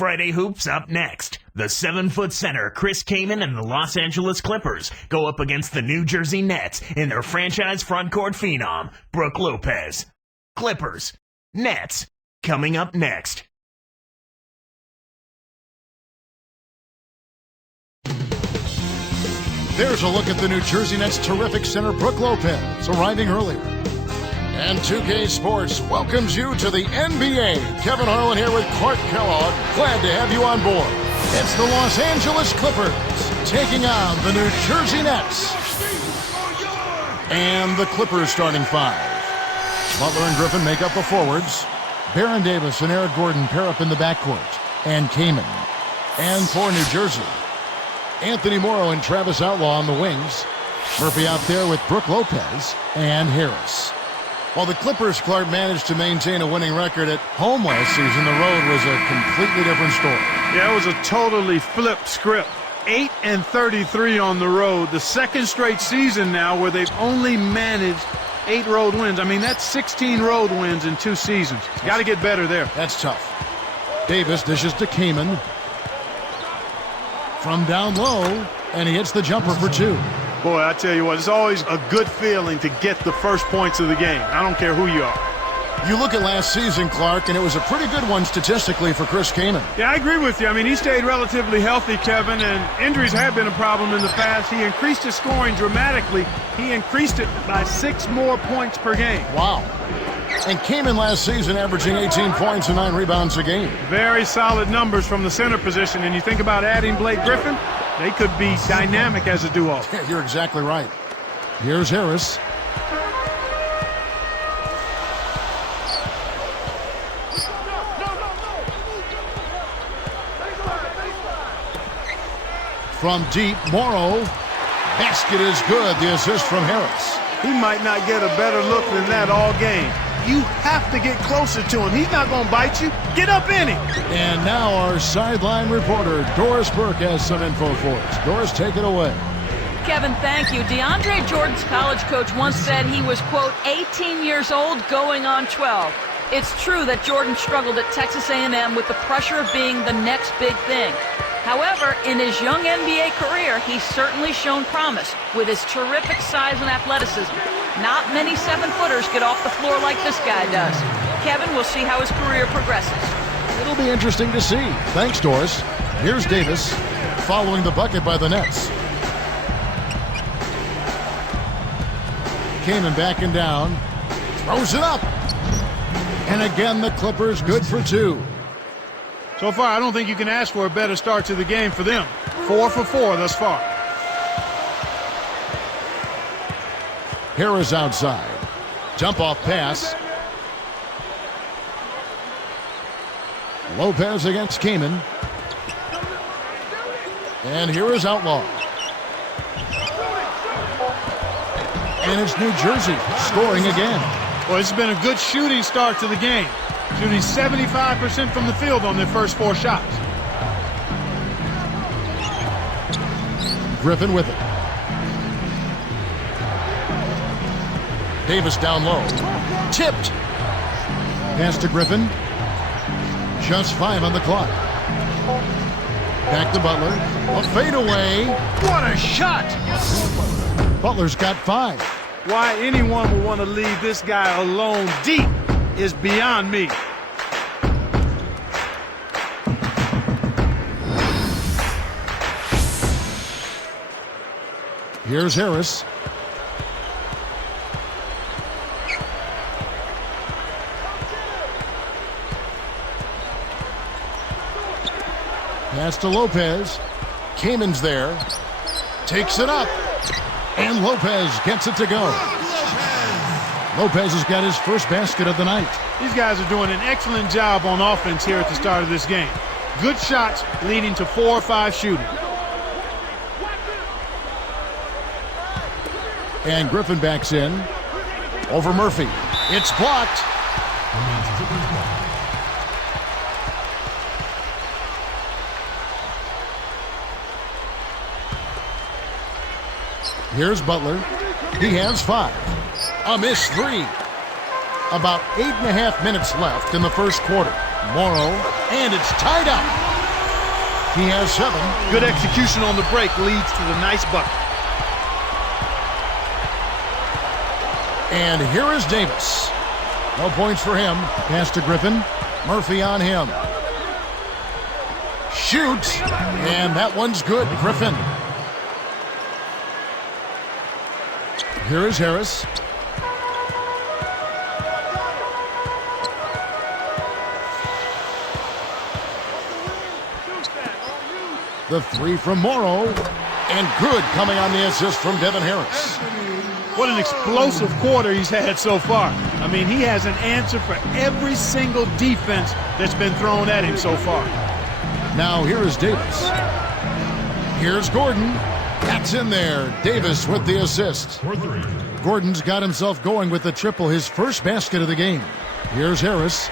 Friday Hoops up next. The 7-foot center Chris Kaman and the Los Angeles Clippers go up against the New Jersey Nets in their franchise frontcourt phenom, Brook Lopez. Clippers, Nets, coming up next. There's a look at the New Jersey Nets' terrific center, Brook Lopez, arriving earlier. And 2K Sports welcomes you to the NBA. Kevin Harlan here with Clark Kellogg. Glad to have you on board. It's the Los Angeles Clippers taking on the New Jersey Nets. And the Clippers starting five. Butler and Griffin make up the forwards. Baron Davis and Eric Gordon pair up in the backcourt. And Kaman. And for New Jersey, Anthony Morrow and Travis Outlaw on the wings. Murphy out there with Brook Lopez and Harris. While the Clippers, Clark, managed to maintain a winning record at home last season, the road was a completely different story. Yeah, it was a totally flipped script. 8-33 on the road. The second straight season now where they've only managed 8 road wins. I mean, that's 16 road wins in 2 seasons. Got to get better there. That's tough. Davis dishes to Kaman. From down low, and he hits the jumper for 2. Boy, I tell you what, it's always a good feeling to get the first points of the game. I don't care who you are. You look at last season, Clark, and it was a pretty good one statistically for Chris Kaman. Yeah, I agree with you. I mean, he stayed relatively healthy, Kevin, and injuries have been a problem in the past. He increased his scoring dramatically. He increased it by 6 more points per game. Wow. And Kaman last season averaging 18 points and 9 rebounds a game. Very solid numbers from the center position. And you think about adding Blake Griffin, they could be dynamic as a duo. Yeah, you're exactly right. Here's Harris. From deep, Morrow. Basket is good. The assist from Harris. He might not get a better look than that all game. You have to get closer to him. He's not going to bite you. Get up in him. And now our sideline reporter, Doris Burke, has some info for us. Doris, take it away. Kevin, thank you. DeAndre Jordan's college coach once said he was, quote, 18 years old going on 12. It's true that Jordan struggled at Texas A&M with the pressure of being the next big thing. However, in his young NBA career, he's certainly shown promise with his terrific size and athleticism. Not many 7-footers get off the floor like this guy does. Kevin, we'll see how his career progresses. It'll be interesting to see. Thanks, Doris. Here's Davis following the bucket by the Nets. Kaman backing down. Throws it up. And again, the Clippers good for 2. So far, I don't think you can ask for a better start to the game for them. 4 for 4 thus far. Harris outside. Jump off pass. Lopez against Kaman. And here is Outlaw. And it's New Jersey scoring again. Well, it's been a good shooting start to the game. Shooting 75% from the field on their first 4 shots. Griffin with it. Davis down low. Tipped. Pass to Griffin. Just 5 on the clock. Back to Butler. A fadeaway. What a shot! Butler's got 5. Why anyone would want to leave this guy alone deep is beyond me. Here's Harris. Pass to Lopez. Kaman's there. Takes it up. And Lopez gets it to go. Lopez has got his first basket of the night. These guys are doing an excellent job on offense here at the start of this game. Good shots leading to 4 or 5 shooting. And Griffin backs in. Over Murphy. It's blocked. Here's Butler. He has 5. A missed 3. About 8.5 minutes left in the first quarter. Morrow, and it's tied up. He has 7. Good execution on the break leads to the nice bucket. And here is Davis. No points for him. Pass to Griffin. Murphy on him. Shoots. And that one's good. Griffin. Here is Harris. The 3 from Morrow. And good coming on the assist from Devin Harris. What an explosive quarter he's had so far. I mean, he has an answer for every single defense that's been thrown at him so far. Now here is Davis. Here's Gordon. That's in there. Davis with the assist. Gordon's got himself going with the triple, his first basket of the game. Here's Harris.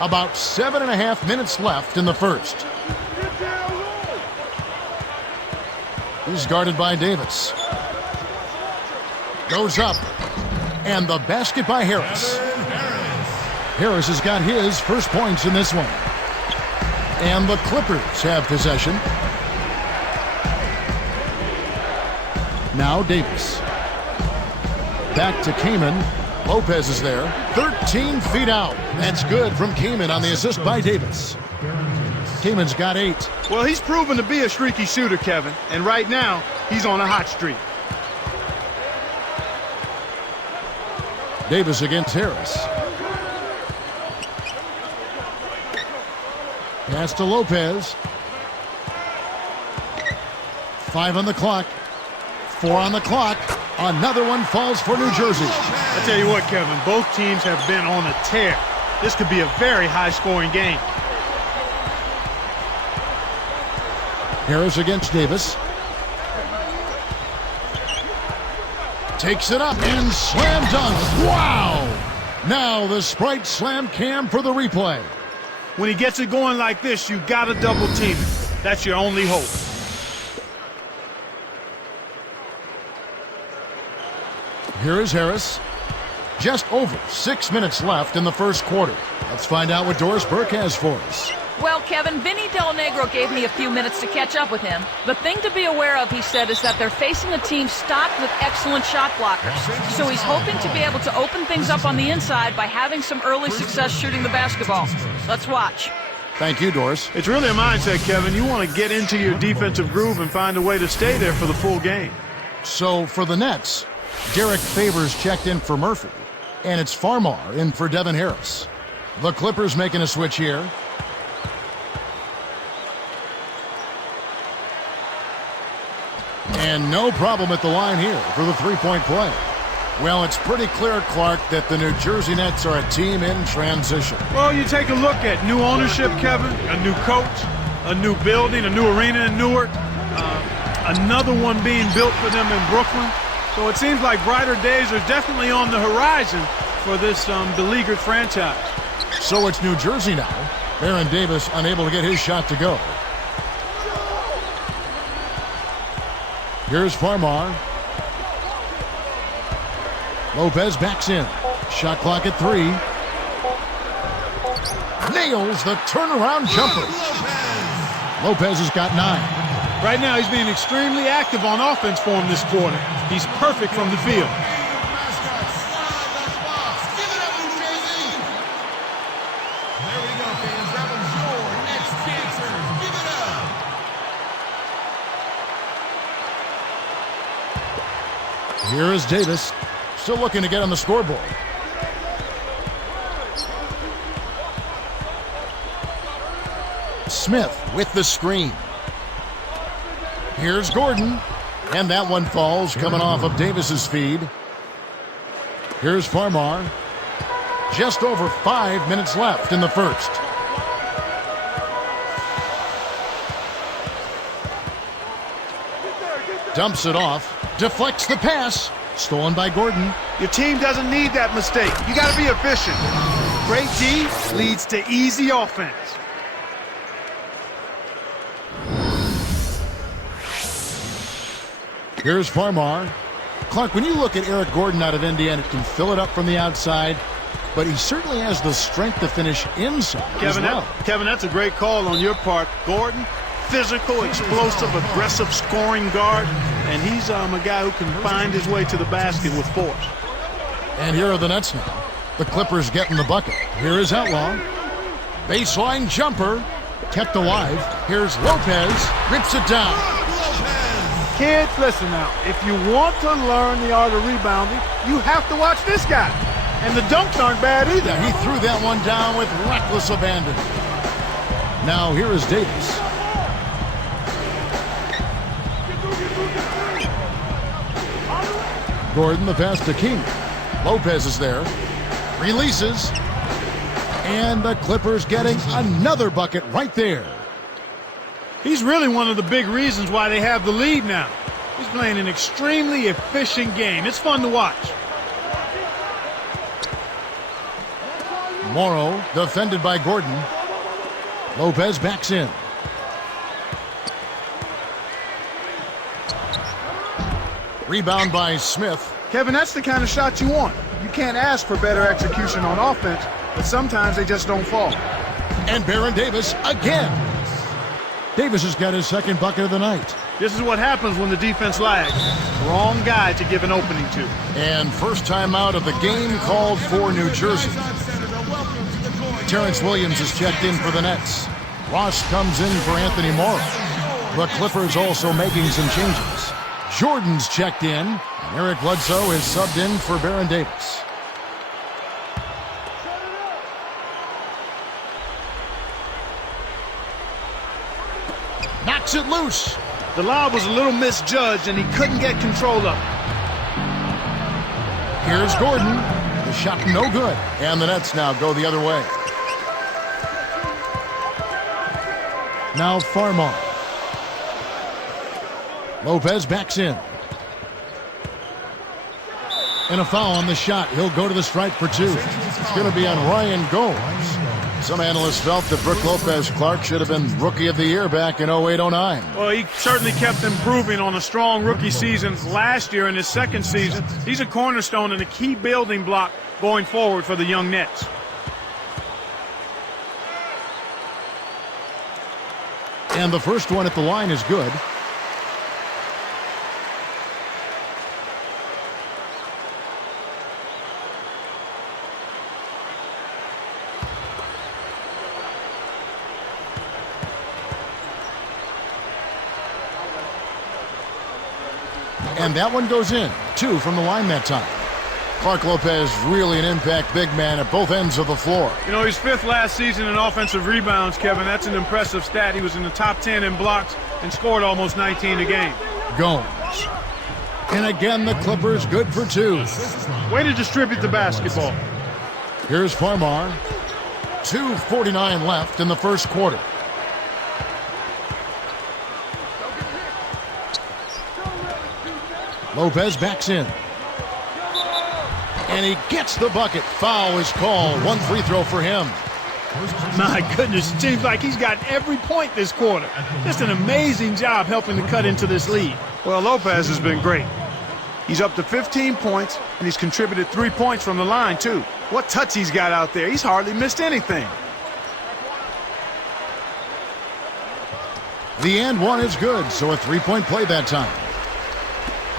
About 7.5 minutes left in the first. He's guarded by Davis. Goes up. And the basket by Harris. Harris has got his first points in this one. And the Clippers have possession. Now Davis. Back to Kaman. Lopez is there. 13 feet out. That's good from Kaman on the assist by Davis. Kaman's got 8. Well, he's proven to be a streaky shooter, Kevin. And right now, he's on a hot streak. Davis against Harris. Pass to Lopez. 5 on the clock. 4 on the clock. Another one falls for New Jersey. I tell you what, Kevin, both teams have been on a tear. This could be a very high-scoring game. Harris against Davis. Takes it up and slam dunk. Wow! Now the Sprite slam cam for the replay. When he gets it going like this, you got to double team it. That's your only hope. Here is Harris. Just over 6 minutes left in the first quarter. Let's find out what Doris Burke has for us. Well, Kevin, Vinny Del Negro gave me a few minutes to catch up with him. The thing to be aware of, he said, is that they're facing a team stocked with excellent shot blockers. So he's hoping to be able to open things up on the inside by having some early success shooting the basketball. Let's watch. Thank you, Doris. It's really a mindset, Kevin. You want to get into your defensive groove and find a way to stay there for the full game. So for the Nets, Derek Favors checked in for Murphy, and it's Farmar in for Devin Harris. The Clippers making a switch here. And no problem at the line here for the three-point play. Well, it's pretty clear, Clark, that the New Jersey Nets are a team in transition. Well, you take a look at new ownership, Kevin, a new coach, a new building, a new arena in Newark, another one being built for them in Brooklyn. So it seems like brighter days are definitely on the horizon for this beleaguered franchise. So it's New Jersey now. Baron Davis unable to get his shot to go. Here's Farmar. Lopez backs in. Shot clock at 3. Nails the turnaround jumper. Lopez has got 9. Right now, he's being extremely active on offense for him this quarter. He's perfect from the field. Here is Davis, still looking to get on the scoreboard. Smith with the screen. Here's Gordon, and that one falls coming off of Davis's feed. Here's Farmar. Just over 5 minutes left in the first. Dumps it off. Deflects the pass. Stolen by Gordon. Your team doesn't need that mistake. You got to be efficient. Great D leads to easy offense. Here's Farmar. Clark, when you look at Eric Gordon out of Indiana, can fill it up from the outside. but he certainly has the strength to finish inside as well. Kevin, that's a great call on your part. Gordon, physical, explosive, aggressive scoring guard, and he's a guy who can find his way to the basket with force. And here are the Nets now. The Clippers getting the bucket. Here is Outlaw. Baseline jumper. Kept alive. Here's Lopez. Rips it down. Kids, listen now. If you want to learn the art of rebounding, you have to watch this guy. And the dunks aren't bad either. Yeah, he threw that one down with reckless abandon. Now here is Davis. Gordon, the pass to King. Lopez is there. Releases. And the Clippers getting another bucket right there. He's really one of the big reasons why they have the lead now. He's playing an extremely efficient game. It's fun to watch. Morrow defended by Gordon. Lopez backs in. Rebound by Smith. Kevin, that's the kind of shot you want. You can't ask for better execution on offense, but sometimes they just don't fall. And Baron Davis again. Davis has got his second bucket of the night. This is what happens when the defense lags. Wrong guy to give an opening to. And first time out of the game called for New Jersey. Terrence Williams is checked in for the Nets. Ross comes in for Anthony Morrow. The Clippers also making some changes. Jordan's checked in, and Eric Bledsoe is subbed in for Baron Davis. Knocks it loose. The lob was a little misjudged, and he couldn't get control of it. Here's Gordon. The shot no good. And the Nets now go the other way. Now Farmar. Lopez backs in. And a foul on the shot. He'll go to the stripe for two. It's going to be on Ryan Gomes. Some analysts felt that Brook Lopez-Clark should have been Rookie of the Year back in 08-09. Well, he certainly kept improving on a strong rookie season last year in his second season. He's a cornerstone and a key building block going forward for the young Nets. And the first one at the line is good. And that one goes in. Two from the line that time. Clark Lopez really an impact big man at both ends of the floor. You know, he's fifth last season in offensive rebounds, Kevin. That's an impressive stat. He was in the top 10 in blocks and scored almost 19 a game. Gomes. And again, the Clippers good for two. Way to distribute the basketball. Here's Farmar. 2:49 left in the first quarter. Lopez backs in. And he gets the bucket. Foul is called. One free throw for him. My goodness, it seems like he's got every point this quarter. Just an amazing job helping to cut into this lead. Well, Lopez has been great. He's up to 15 points, and he's contributed 3 points from the line, too. What touch he's got out there. He's hardly missed anything. The and one is good, so a three-point play that time.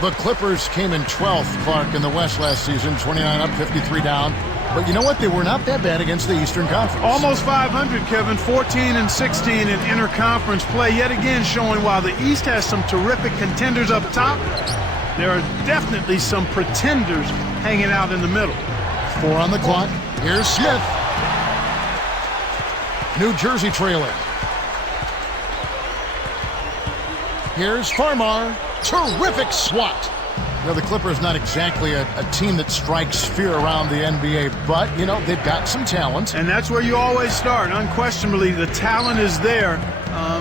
The Clippers came in 12th, Clark, in the West last season, 29 up, 53 down. But you know what? They were not that bad against the Eastern Conference. Almost 500, Kevin. 14-16 in interconference play. Yet again showing while the East has some terrific contenders up top, there are definitely some pretenders hanging out in the middle. 4 on the clock. Here's Smith. New Jersey trailing. Here's Farmar. Terrific swat. You know, the Clippers not exactly a team that strikes fear around the NBA, but, you know, they've got some talent. And that's where you always start. Unquestionably, the talent is there.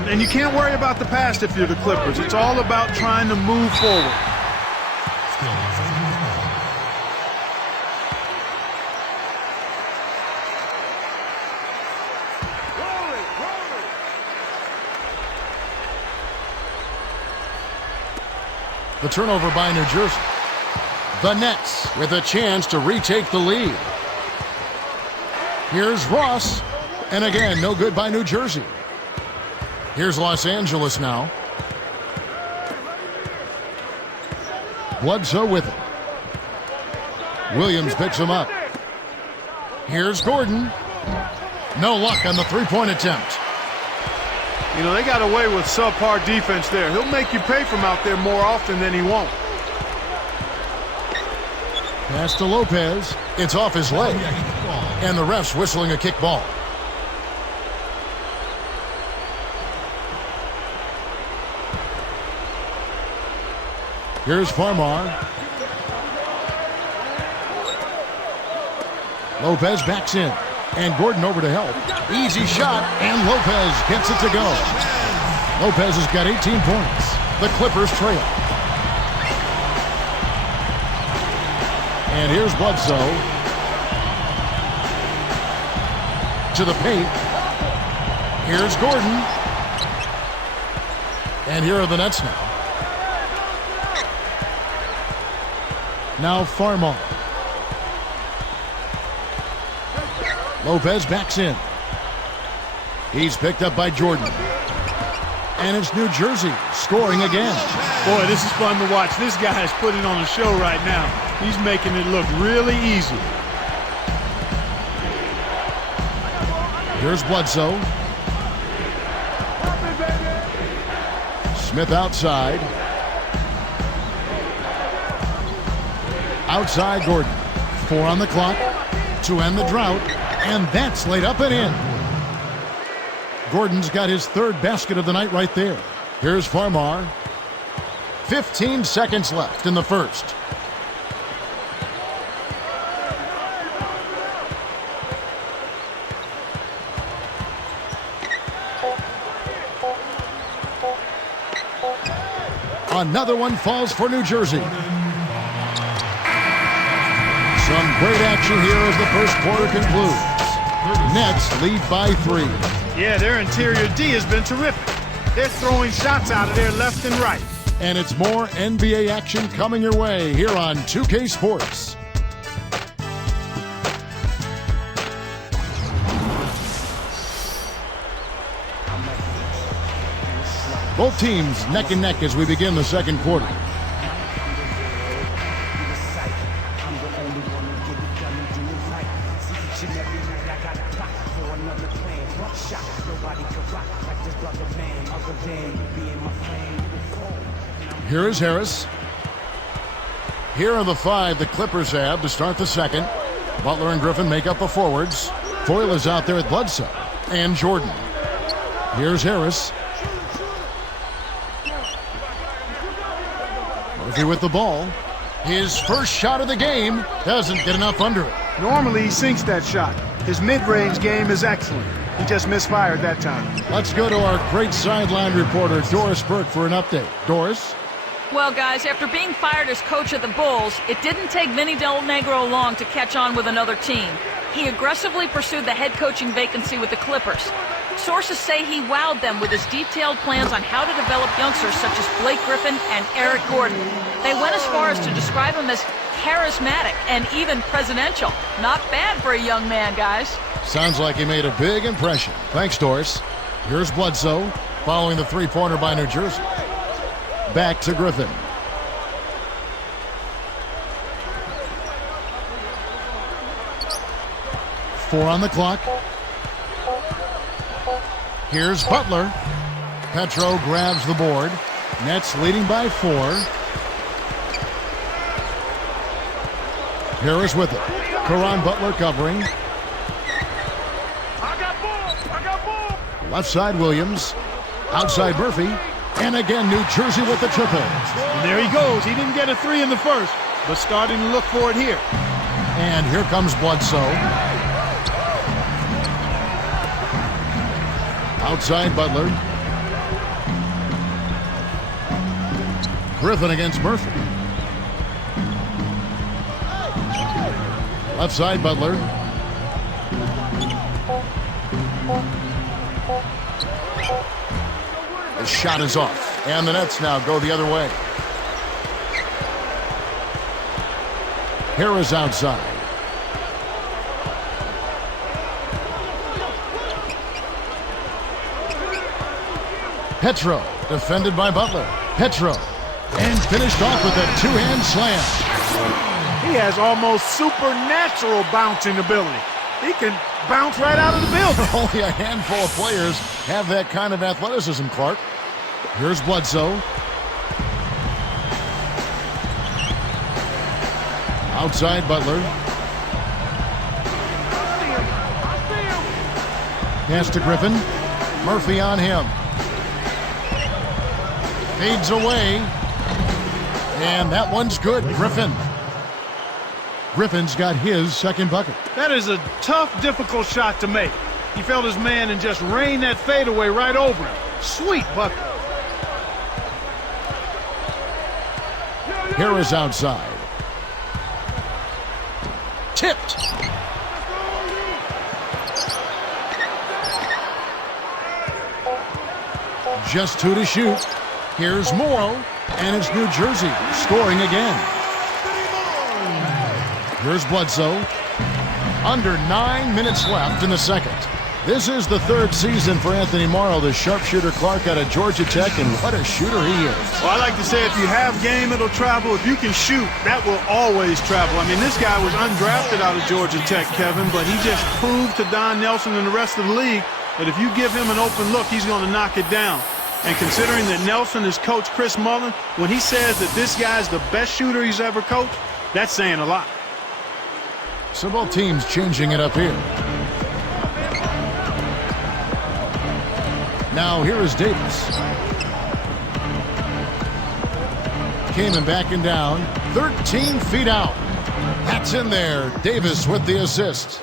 And you can't worry about the past if you're the Clippers. It's all about trying to move forward. The turnover by New Jersey. The Nets with a chance to retake the lead. Here's Ross. And again, no good by New Jersey. Here's Los Angeles now. Bledsoe with it. Williams picks him up. Here's Gordon. No luck on the three-point attempt. You know, they got away with subpar defense there. He'll make you pay from out there more often than he won't. Pass to Lopez. It's off his leg. And the ref's whistling a kick ball. Here's Farmar. Lopez backs in. And Gordon over to help. Easy shot. And Lopez gets it to go. Lopez has got 18 points. The Clippers trail. And here's Bledsoe. To the paint. Here's Gordon. And here are the Nets now. Now Farmar. Lopez backs in. He's picked up by Jordan. And it's New Jersey scoring again. Boy, this is fun to watch. This guy is putting on a show right now. He's making it look really easy. Here's Bledsoe. Smith outside. Outside Gordon. 4 on the clock to end the drought. And that's laid up and in. Gordon's got his third basket of the night right there. Here's Farmar. 15 seconds left in the first. Another one falls for New Jersey. Some great action here as the first quarter concludes. Nets lead by 3. Yeah, their interior D has been terrific. They're throwing shots out of there left and right. And it's more NBA action coming your way here on 2K Sports. Both teams neck and neck as we begin the second quarter. Here is Harris. Here are the 5 the Clippers have to start the second. Butler and Griffin make up the forwards. Foyle is out there at Bledsoe. And Jordan. Here's Harris. Murphy with the ball. His first shot of the game doesn't get enough under it. Normally he sinks that shot. His mid-range game is excellent. He just misfired that time. Let's go to our great sideline reporter, Doris Burke, for an update. Doris? Well, guys, after being fired as coach of the Bulls, it didn't take Vinny Del Negro long to catch on with another team. He aggressively pursued the head coaching vacancy with the Clippers. Sources say he wowed them with his detailed plans on how to develop youngsters such as Blake Griffin and Eric Gordon. They went as far as to describe him as charismatic and even presidential. Not bad for a young man, guys. Sounds like he made a big impression. Thanks, Doris. Here's Bledsoe, following the three-pointer by New Jersey. Back to Griffin. Four on the clock. Here's Butler. Petro grabs the board. Nets leading by 4. Harris with it. Caron Butler covering. Left side Williams. Outside Murphy. And again, New Jersey with the triple. And there he goes. He didn't get a 3 in the first, but starting to look for it here. And here comes Bledsoe. Outside Butler. Griffin against Murphy. Left side Butler. The shot is off. And the Nets now go the other way. Harris outside. Petro, defended by Butler. Petro, and finished off with a two-hand slam. He has almost supernatural bouncing ability. He can bounce right out of the building. Only a handful of players have that kind of athleticism, Clark. Here's Bledsoe. Outside Butler. Pass to Griffin. Murphy on him. Fades away. And that one's good. Griffin's got his second bucket. That is a tough, difficult shot to make. He felt his man and just rained that fadeaway right over him. Sweet bucket. Harris outside. Tipped. Just two to shoot. Here's Morrow, and it's New Jersey scoring again. Here's Bledsoe. Under 9 minutes left in the second. This is the third season for Anthony Morrow, the sharpshooter Clark out of Georgia Tech, and what a shooter he is. Well, I like to say if you have game, it'll travel. If you can shoot, that will always travel. I mean, this guy was undrafted out of Georgia Tech, Kevin, but he just proved to Don Nelson and the rest of the league that if you give him an open look, he's going to knock it down. And considering that Nelson is Coach Chris Mullin, when he says that this guy's the best shooter he's ever coached, that's saying a lot. So both teams changing it up here. Now here is Davis. Kaman backing down. 13 feet out. That's in there. Davis with the assist.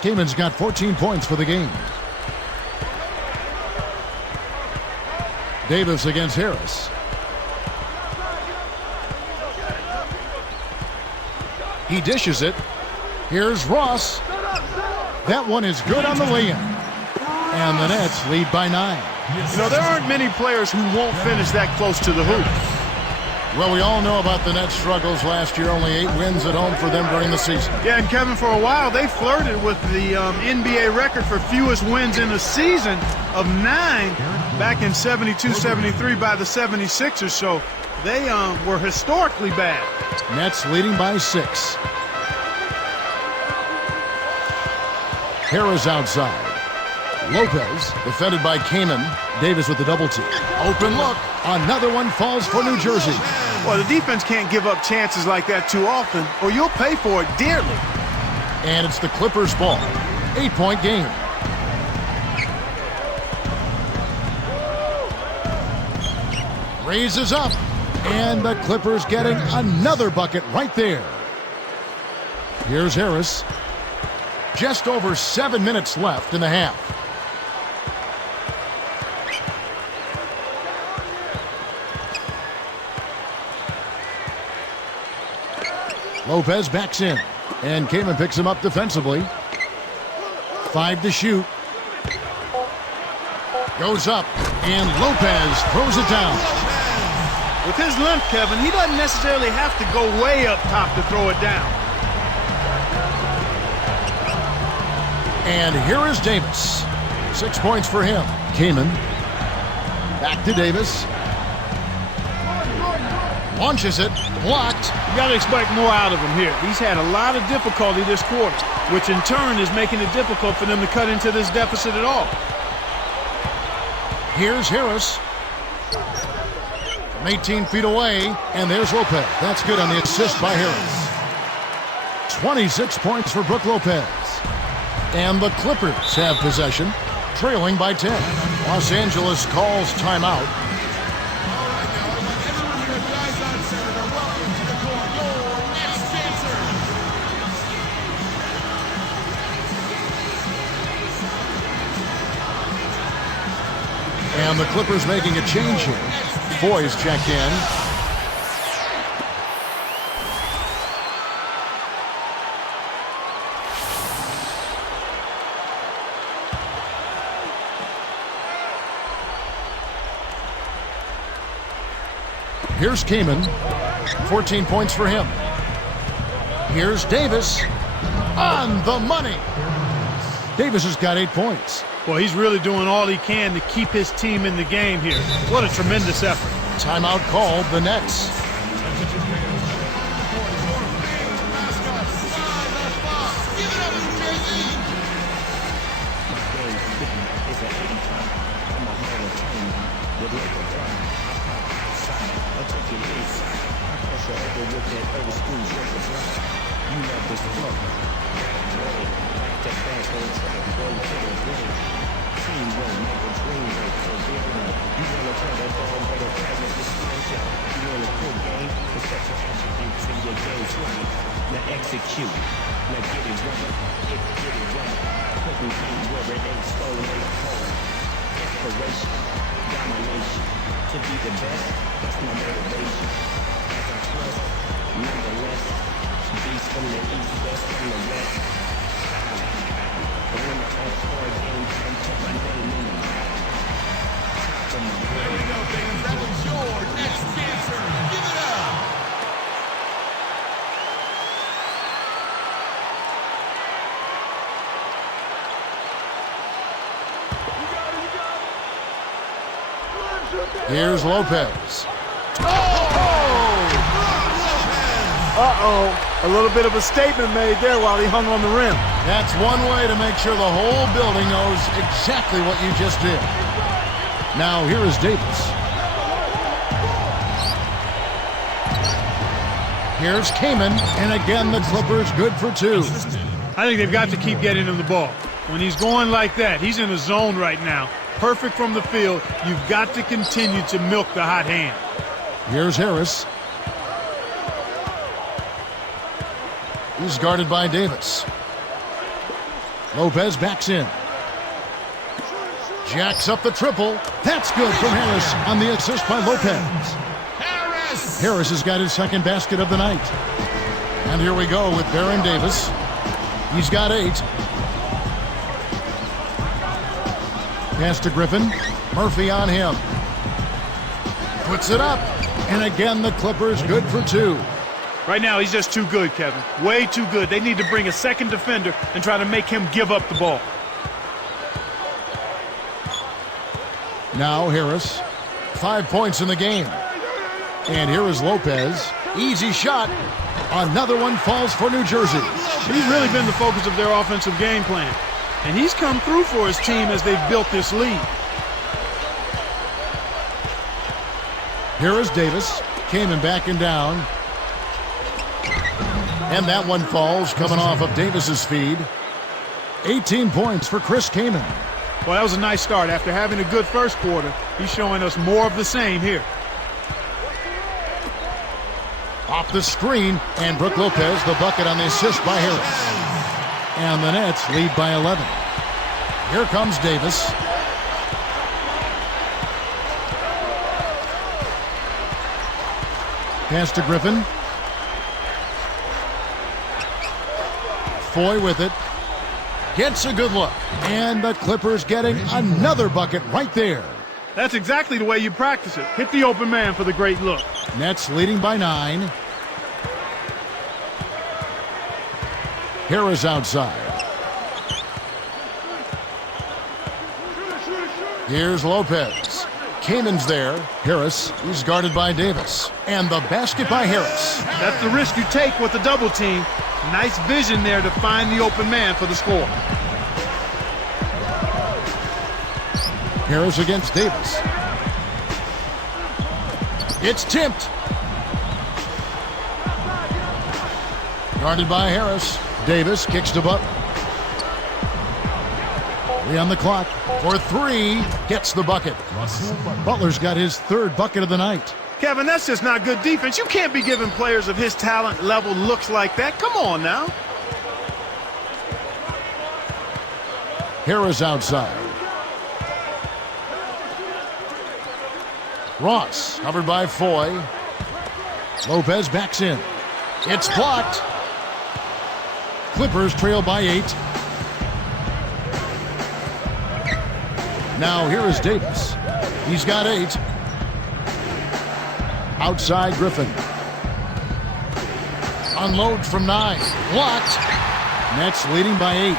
Kaman's got 14 points for the game. Davis against Harris. He dishes it. Here's Ross. That one is good on the lay-in. And the Nets lead by 9. You know, there aren't many players who won't finish that close to the hoop. Well, we all know about the Nets' struggles last year. Only 8 wins at home for them during the season. Yeah, and Kevin, for a while, they flirted with the NBA record for fewest wins in a season of 9 back in 72-73 by the 76ers. So they were historically bad. Nets leading by 6. Harris outside. Lopez defended by Kaman. Davis with the double team. Open look. Another one falls for New Jersey. Well, the defense can't give up chances like that too often, or you'll pay for it dearly. And it's the Clippers' ball. 8-point game. Raises up. And the Clippers getting another bucket right there. Here's Harris. Just over 7 minutes left in the half. Lopez backs in, and Kaman picks him up defensively. 5 to shoot. Goes up, and Lopez throws it down. With his length, Kevin, he doesn't necessarily have to go way up top to throw it down. And here is Davis. 6 points for him. Kaman. Back to Davis. Launches it. Blocked. You got to expect more out of him here. He's had a lot of difficulty this quarter, which in turn is making it difficult for them to cut into this deficit at all. Here's Harris. From 18 feet away, and there's Lopez. That's good on the assist by Harris. 26 points for Brook Lopez. And the Clippers have possession, trailing by 10. Los Angeles calls timeout. And the Clippers making a change here. Boys checked in. Here's Kaman. 14 points for him. Here's Davis. On the money. Davis has got 8 points. Well, he's really doing all he can to keep his team in the game here. What a tremendous effort. Timeout called, the Nets. Execute. Now get it right. Get it right. Put me where it ain't stolen home. Inspiration, domination. To be the best, that's my motivation. As I trust, nonetheless. Beast from the east, west from the west. But when the all-star game comes, put my name in the top of my brain. There you go, fans. That was your next dancer. Give it up. Here's Lopez. A little bit of a statement made there while he hung on the rim. That's one way to make sure the whole building knows exactly what you just did. Now here is Davis. Here's Kaman, and again the Clippers good for two. I think they've got to keep getting him the ball. When he's going like that, he's in a zone right now. Perfect from the field. You've got to continue to milk the hot hand. Here's Harris. He's guarded by Davis. Lopez backs in. Jacks up the triple. That's good from Harris on the assist by Lopez. Harris has got his second basket of the night. And here we go with Baron Davis. He's got 8. Pass to Griffin. Murphy on him. Puts it up. And again, the Clippers good for 2. Right now, he's just too good, Kevin. Way too good. They need to bring a second defender and try to make him give up the ball. Now Harris. 5 points in the game. And here is Lopez. Easy shot. Another one falls for New Jersey. He's really been the focus of their offensive game plan. And he's come through for his team as they've built this lead. Here is Davis. Kaman backing down. And that one falls, coming off of Davis's feed. 18 points for Chris Kaman. Well, that was a nice start. After having a good first quarter, he's showing us more of the same here. Off the screen, and Brook Lopez, the bucket on the assist by Harris. And the Nets lead by 11. Here comes Davis. Pass to Griffin. Foy with it. Gets a good look. And the Clippers getting another bucket right there. That's exactly the way you practice it. Hit the open man for the great look. Nets leading by 9. Harris outside. Here's Lopez. Kaman's there. Harris, he's guarded by Davis. And the basket by Harris. That's the risk you take with the double team. Nice vision there to find the open man for the score. Harris against Davis. It's tipped. Guarded by Harris. Davis kicks to Butler. 3 on the clock for 3. Gets the bucket. Butler's got his 3rd bucket of the night. Kevin, that's just not good defense. You can't be giving players of his talent level looks like that. Come on now. Harris outside. Ross covered by Foy. Lopez backs in. It's blocked. Clippers trail by 8. Now here is Davis. He's got 8. Outside Griffin. Unloads from 9. Blocked. Nets leading by 8.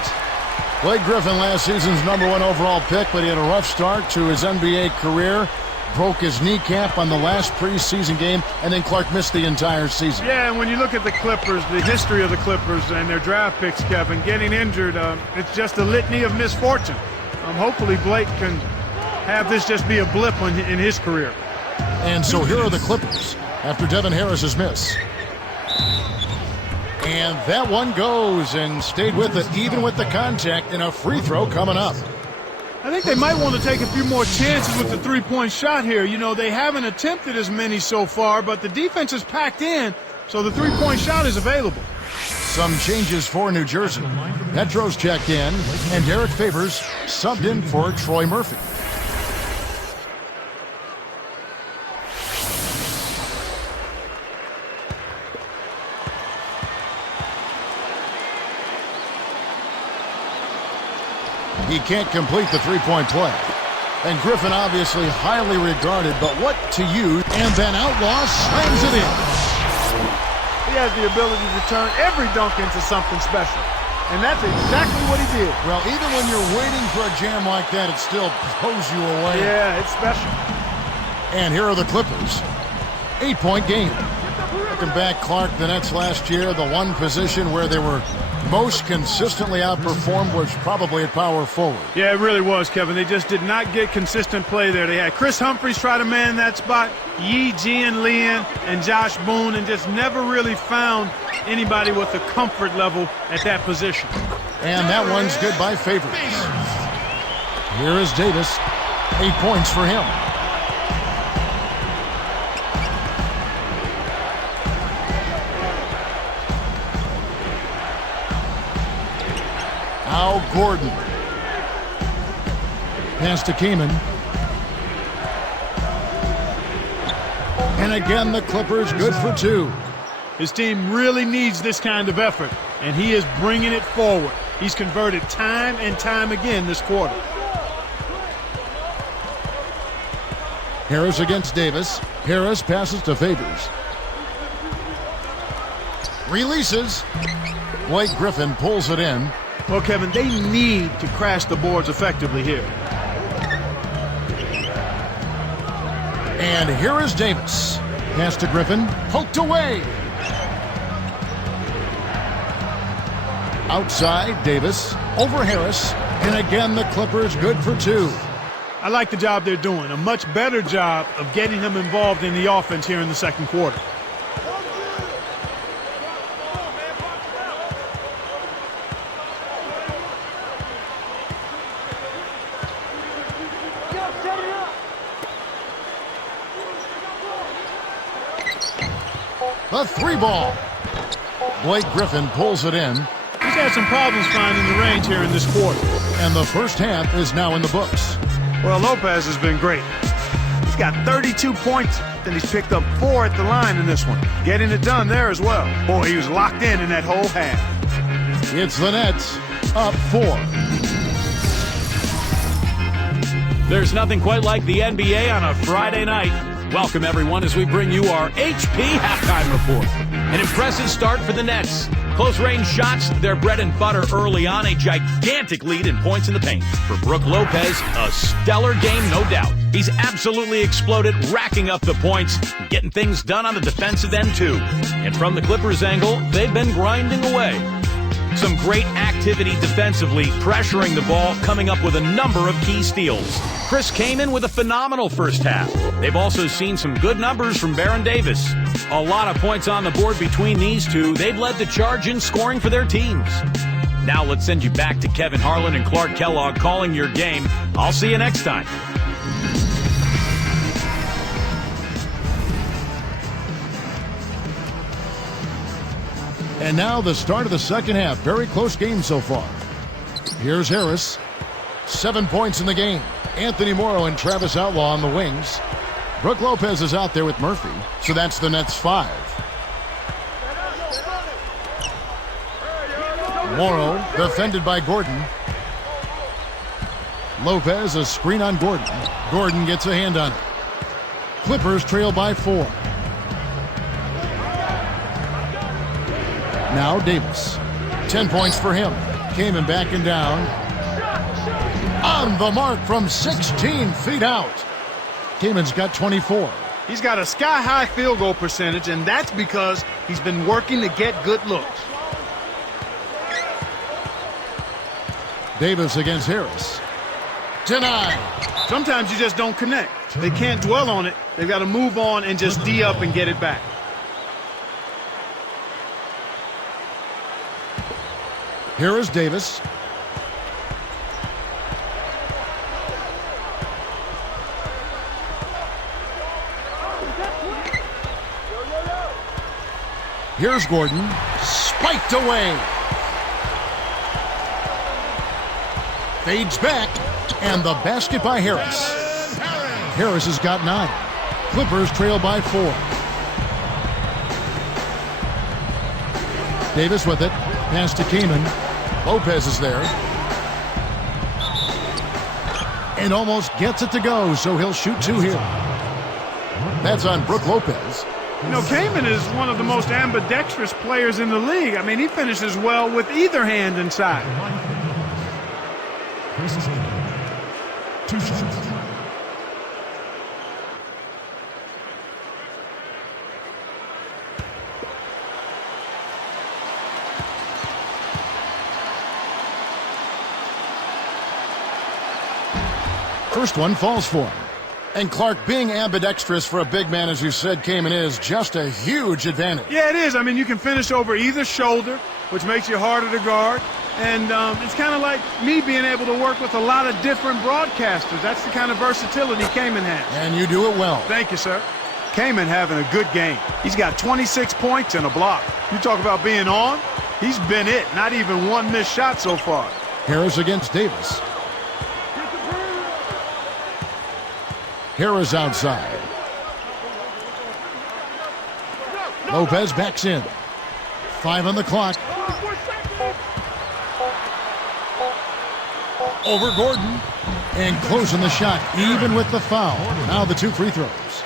Blake Griffin, last season's #1 overall pick, but he had a rough start to his NBA career. Broke his kneecap on the last preseason game, and then Clark missed the entire season. Yeah, and when you look at the Clippers, the history of the Clippers and their draft picks, Kevin, getting injured, it's just a litany of misfortune. Hopefully Blake can have this just be a blip in his career. And so here are the Clippers after Devin Harris's miss. And that one goes and stayed with it, even with the contact, and a free throw coming up. I think they might want to take a few more chances with the three-point shot here. You know, they haven't attempted as many so far, but the defense is packed in, so the three-point shot is available. Some changes for New Jersey. Petro's checked in, and Derek Favors subbed in for Troy Murphy. He can't complete the three-point play. And Griffin obviously highly regarded, but what to use? And then Outlaw slams it in. He has the ability to turn every dunk into something special. And that's exactly what he did. Well, even when you're waiting for a jam like that, it still blows you away. Yeah, it's special. And here are the Clippers. 8-point game. Looking back, Clark, the Nets last year, the one position where they were most consistently outperformed was probably at power forward. Yeah, it really was, Kevin. They just did not get consistent play there. They had Chris Humphries try to man that spot, Yi Jianlian and Josh Boone, and just never really found anybody with a comfort level at that position. And that one's good by Favors. Here is Davis. 8 points for him. Now Gordon. Pass to Kaman. And again, the Clippers good for 2. His team really needs this kind of effort, and he is bringing it forward. He's converted time and time again this quarter. Harris against Davis. Harris passes to Favors. Releases. Blake Griffin pulls it in. Well, Kevin, they need to crash the boards effectively here. And here is Davis. Pass to Griffin. Poked away. Outside, Davis. Over Harris. And again, the Clippers good for 2. I like the job they're doing. A much better job of getting him involved in the offense here in the second quarter. The 3 ball. Blake Griffin pulls it in. He's had some problems finding the range here in this quarter. And the first half is now in the books. Well, Lopez has been great. He's got 32 points, and he's picked up 4 at the line in this one. Getting it done there as well. Boy, he was locked in that whole half. It's the Nets up 4. There's nothing quite like the NBA on a Friday night. Welcome, everyone, as we bring you our HP halftime report. An impressive start for the Nets. Close-range shots, their bread and butter early on. A gigantic lead in points in the paint. For Brook Lopez, a stellar game, no doubt. He's absolutely exploded, racking up the points, getting things done on the defensive end, too. And from the Clippers' angle, they've been grinding away. Some great activity defensively, pressuring the ball, coming up with a number of key steals. Chris Kaman with a phenomenal first half. They've also seen some good numbers from Baron Davis. A lot of points on the board between these two. They've led the charge in scoring for their teams. Now let's send you back to Kevin Harlan and Clark Kellogg calling your game. I'll see you next time. And now the start of the second half. Very close game so far. Here's Harris. 7 points in the game. Anthony Morrow and Travis Outlaw on the wings. Brook Lopez is out there with Murphy. So that's the Nets 5. Morrow defended by Gordon. Lopez a screen on Gordon. Gordon gets a hand on it. Clippers trail by 4. Now Davis. 10 points for him. Kaman backing down. On the mark from 16 feet out. Kamen's got 24. He's got a sky-high field goal percentage, and that's because he's been working to get good looks. Davis against Harris. Denied. Sometimes you just don't connect. They can't dwell on it. They've got to move on and just D up and get it back. Here is Davis. Here's Gordon. Spiked away. Fades back. And the basket by Harris. Harris has got 9. Clippers trail by 4. Davis with it. Pass to Kaman. Lopez is there. And almost gets it to go, so he'll shoot 2 here. That's on Brook Lopez. You know, Kaman is one of the most ambidextrous players in the league. I mean, he finishes well with either hand inside. 2 shots. First one falls for him. And Clark, being ambidextrous for a big man, as you said, Kaman is just a huge advantage. Yeah, it is. I mean, you can finish over either shoulder, which makes you harder to guard. And it's kind of like me being able to work with a lot of different broadcasters. That's the kind of versatility Kaman has. And you do it well. Thank you, sir. Kaman having a good game. He's got 26 points and a block. You talk about being on, he's been it. Not even one missed shot so far. Harris against Davis. Harris outside. Lopez backs in. 5 on the clock. Over Gordon. And closing the shot, even with the foul. Now the 2 free throws.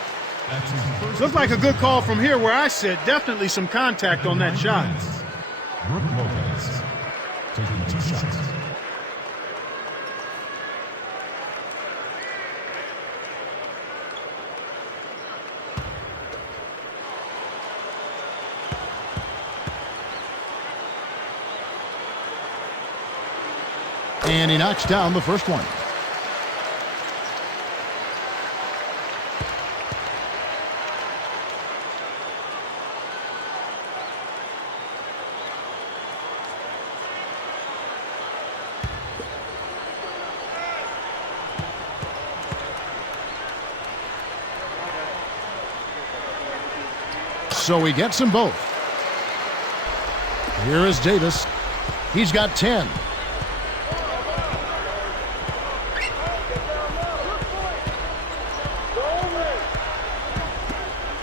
Looked like a good call from here where I sit. Definitely some contact on that shot. Brook Lopez taking 2 shots. And he knocks down the first one. So he gets them both. Here is Davis. He's got 10.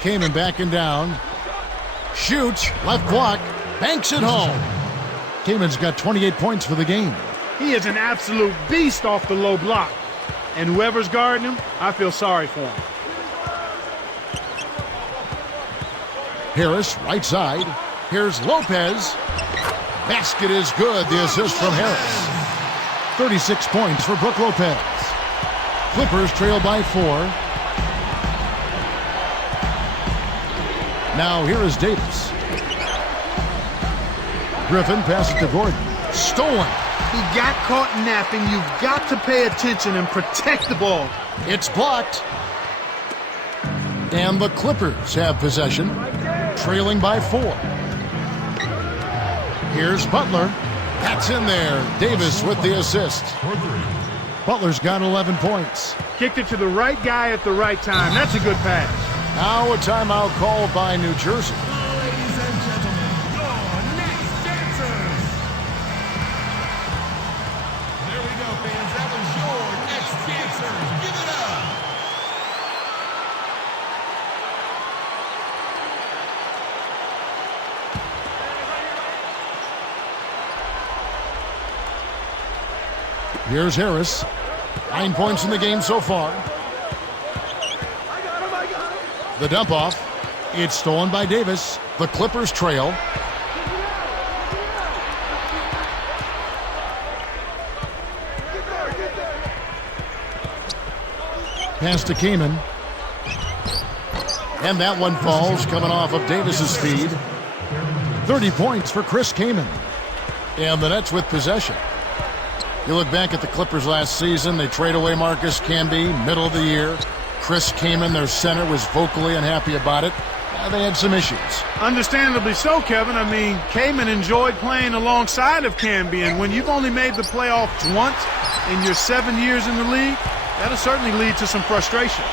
Kaman backing down. Shoots. Left block. Banks it home. Kaman's got 28 points for the game. He is an absolute beast off the low block. And whoever's guarding him, I feel sorry for him. Harris, right side. Here's Lopez. Basket is good. The assist from Harris. 36 points for Brook Lopez. Clippers trail by 4. Now here is Davis. Griffin passes to Gordon. Stolen. He got caught napping. You've got to pay attention and protect the ball. It's blocked. And the Clippers have possession, trailing by 4. Here's Butler. That's in there. Davis with the assist. Butler's got 11 points. Kicked it to the right guy at the right time. That's a good pass. Now a timeout called by New Jersey. Ladies and gentlemen, your next dancers. There we go, fans. That was your next dancers. Give it up. Here's Harris. 9 points in the game so far. The dump off. It's stolen by Davis. The Clippers trail. Pass to Kamen. And that one falls, coming off of Davis's speed. 30 points for Chris Kamen. And the Nets with possession. You look back at the Clippers last season, they trade away Marcus Camby, middle of the year. Chris Kamen, their center, was vocally unhappy about it. They had some issues. Understandably so, Kevin. I mean, Kamen enjoyed playing alongside of Camby, and when you've only made the playoffs once in your 7 years in the league, that'll certainly lead to some frustration.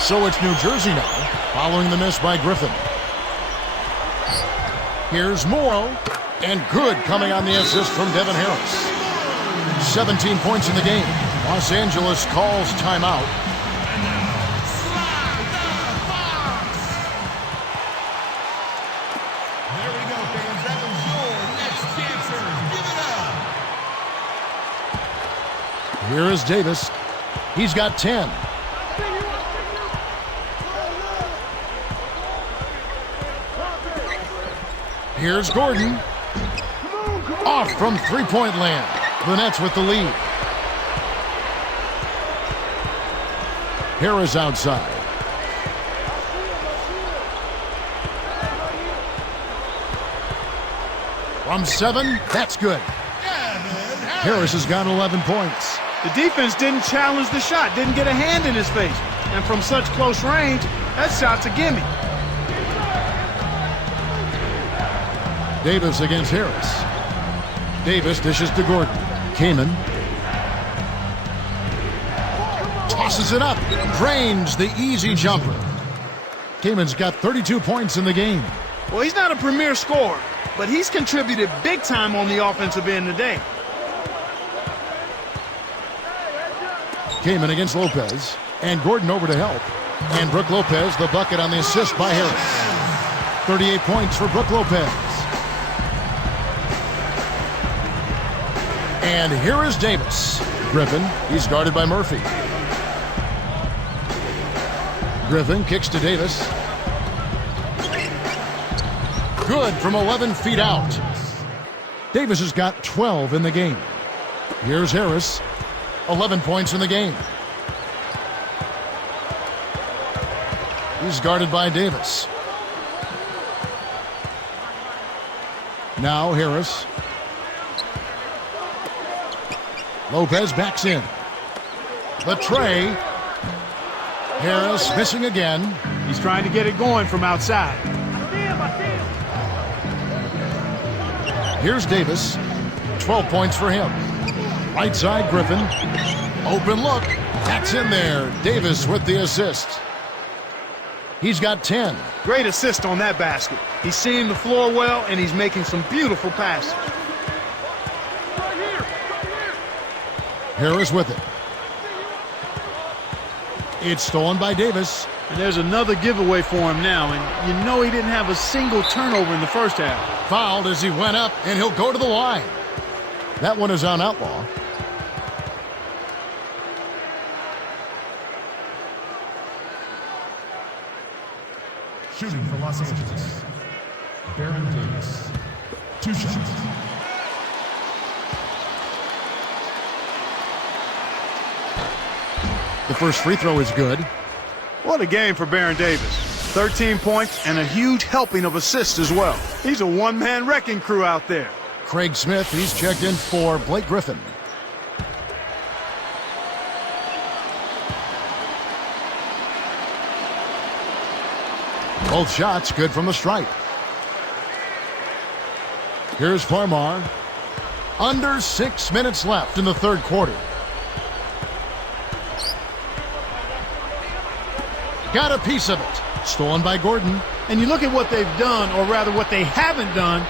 So it's New Jersey now, following the miss by Griffin. Here's Morrow, and good coming on the assist from Devin Harris. 17 points in the game. Los Angeles calls timeout. There we go, fans. That was your next chancers. Give it up. Here is Davis. He's got 10. Here's Gordon. Off from three-point land. The Nets with the lead. Harris outside. From 7, that's good. Harris has got 11 points. The defense didn't challenge the shot, didn't get a hand in his face. And from such close range, that shot's a gimme. Davis against Harris. Davis dishes to Gordon. Kamen. Tosses it up. Drains the easy jumper. Kamen's got 32 points in the game. Well, he's not a premier scorer, but he's contributed big time on the offensive end today. Kamen against Lopez. And Gordon over to help. And Brook Lopez, the bucket on the assist by Harris. 38 points for Brook Lopez. And here is Davis. Griffin, he's guarded by Murphy. Griffin kicks to Davis. Good from 11 feet out. Davis has got 12 in the game. Here's Harris. 11 points in the game. He's guarded by Davis. Now Harris. Lopez backs in. The tray. Harris missing again. He's trying to get it going from outside. Here's Davis. 12 points for him. Right side, Griffin. Open look. That's in there. Davis with the assist. He's got 10. Great assist on that basket. He's seeing the floor well, and he's making some beautiful passes. Harris with it. It's stolen by Davis. And there's another giveaway for him now, and you know he didn't have a single turnover in the first half. Fouled as he went up, and he'll go to the line. That one is on Outlaw. Shooting for Los Angeles. Baron Davis. 2 shots. The first free throw is good. What a game for Baron Davis. 13 points and a huge helping of assists as well. He's a one-man wrecking crew out there. Craig Smith, he's checked in for Blake Griffin. Both shots good from the stripe. Here's Farmar. Under 6 minutes left in the third quarter. Got a piece of it. Stolen by Gordon. And you look at what they've done, or rather what they haven't done,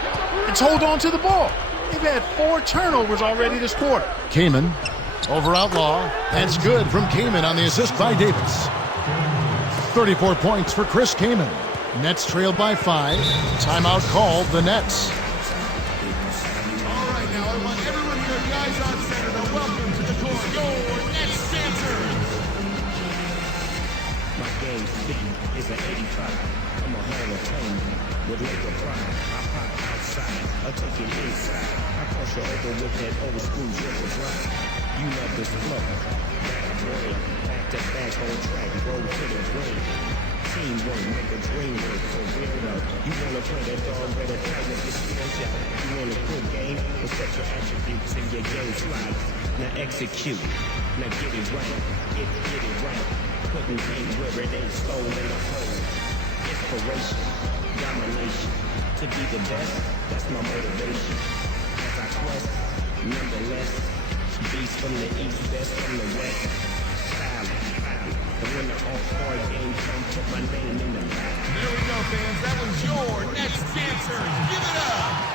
it's hold on to the ball. They've had 4 turnovers already this quarter. Kamen over Outlaw. That's good from Kamen on the assist by Davis. 34 points for Chris Kamen. Nets trailed by 5. Timeout called the Nets. All right, now I want everyone here, guys on center, to welcome to the court your next chancers. My game speed is an 85. I'm a Hall of Fame with Laker pride. I pop outside, I take it inside. I cross you over with that old school dribble drive. You love this flow. That I'm rolling back. to back on track, roll to the green. Teamwork, make a dream work for real though. You wanna play that dog, better tighten your skills out. You wanna quit game, well set your attributes in your game slide. Now execute, now get it right, get it right. Putting paint where it ain't stolen a hole. Inspiration, domination. To be the best, that's my motivation. As I quest, nonetheless, beast from the east, best from the west. Silent. And when the all-star game comes, put my name in the back. Here we go, fans. That was your next dancers. Give it up.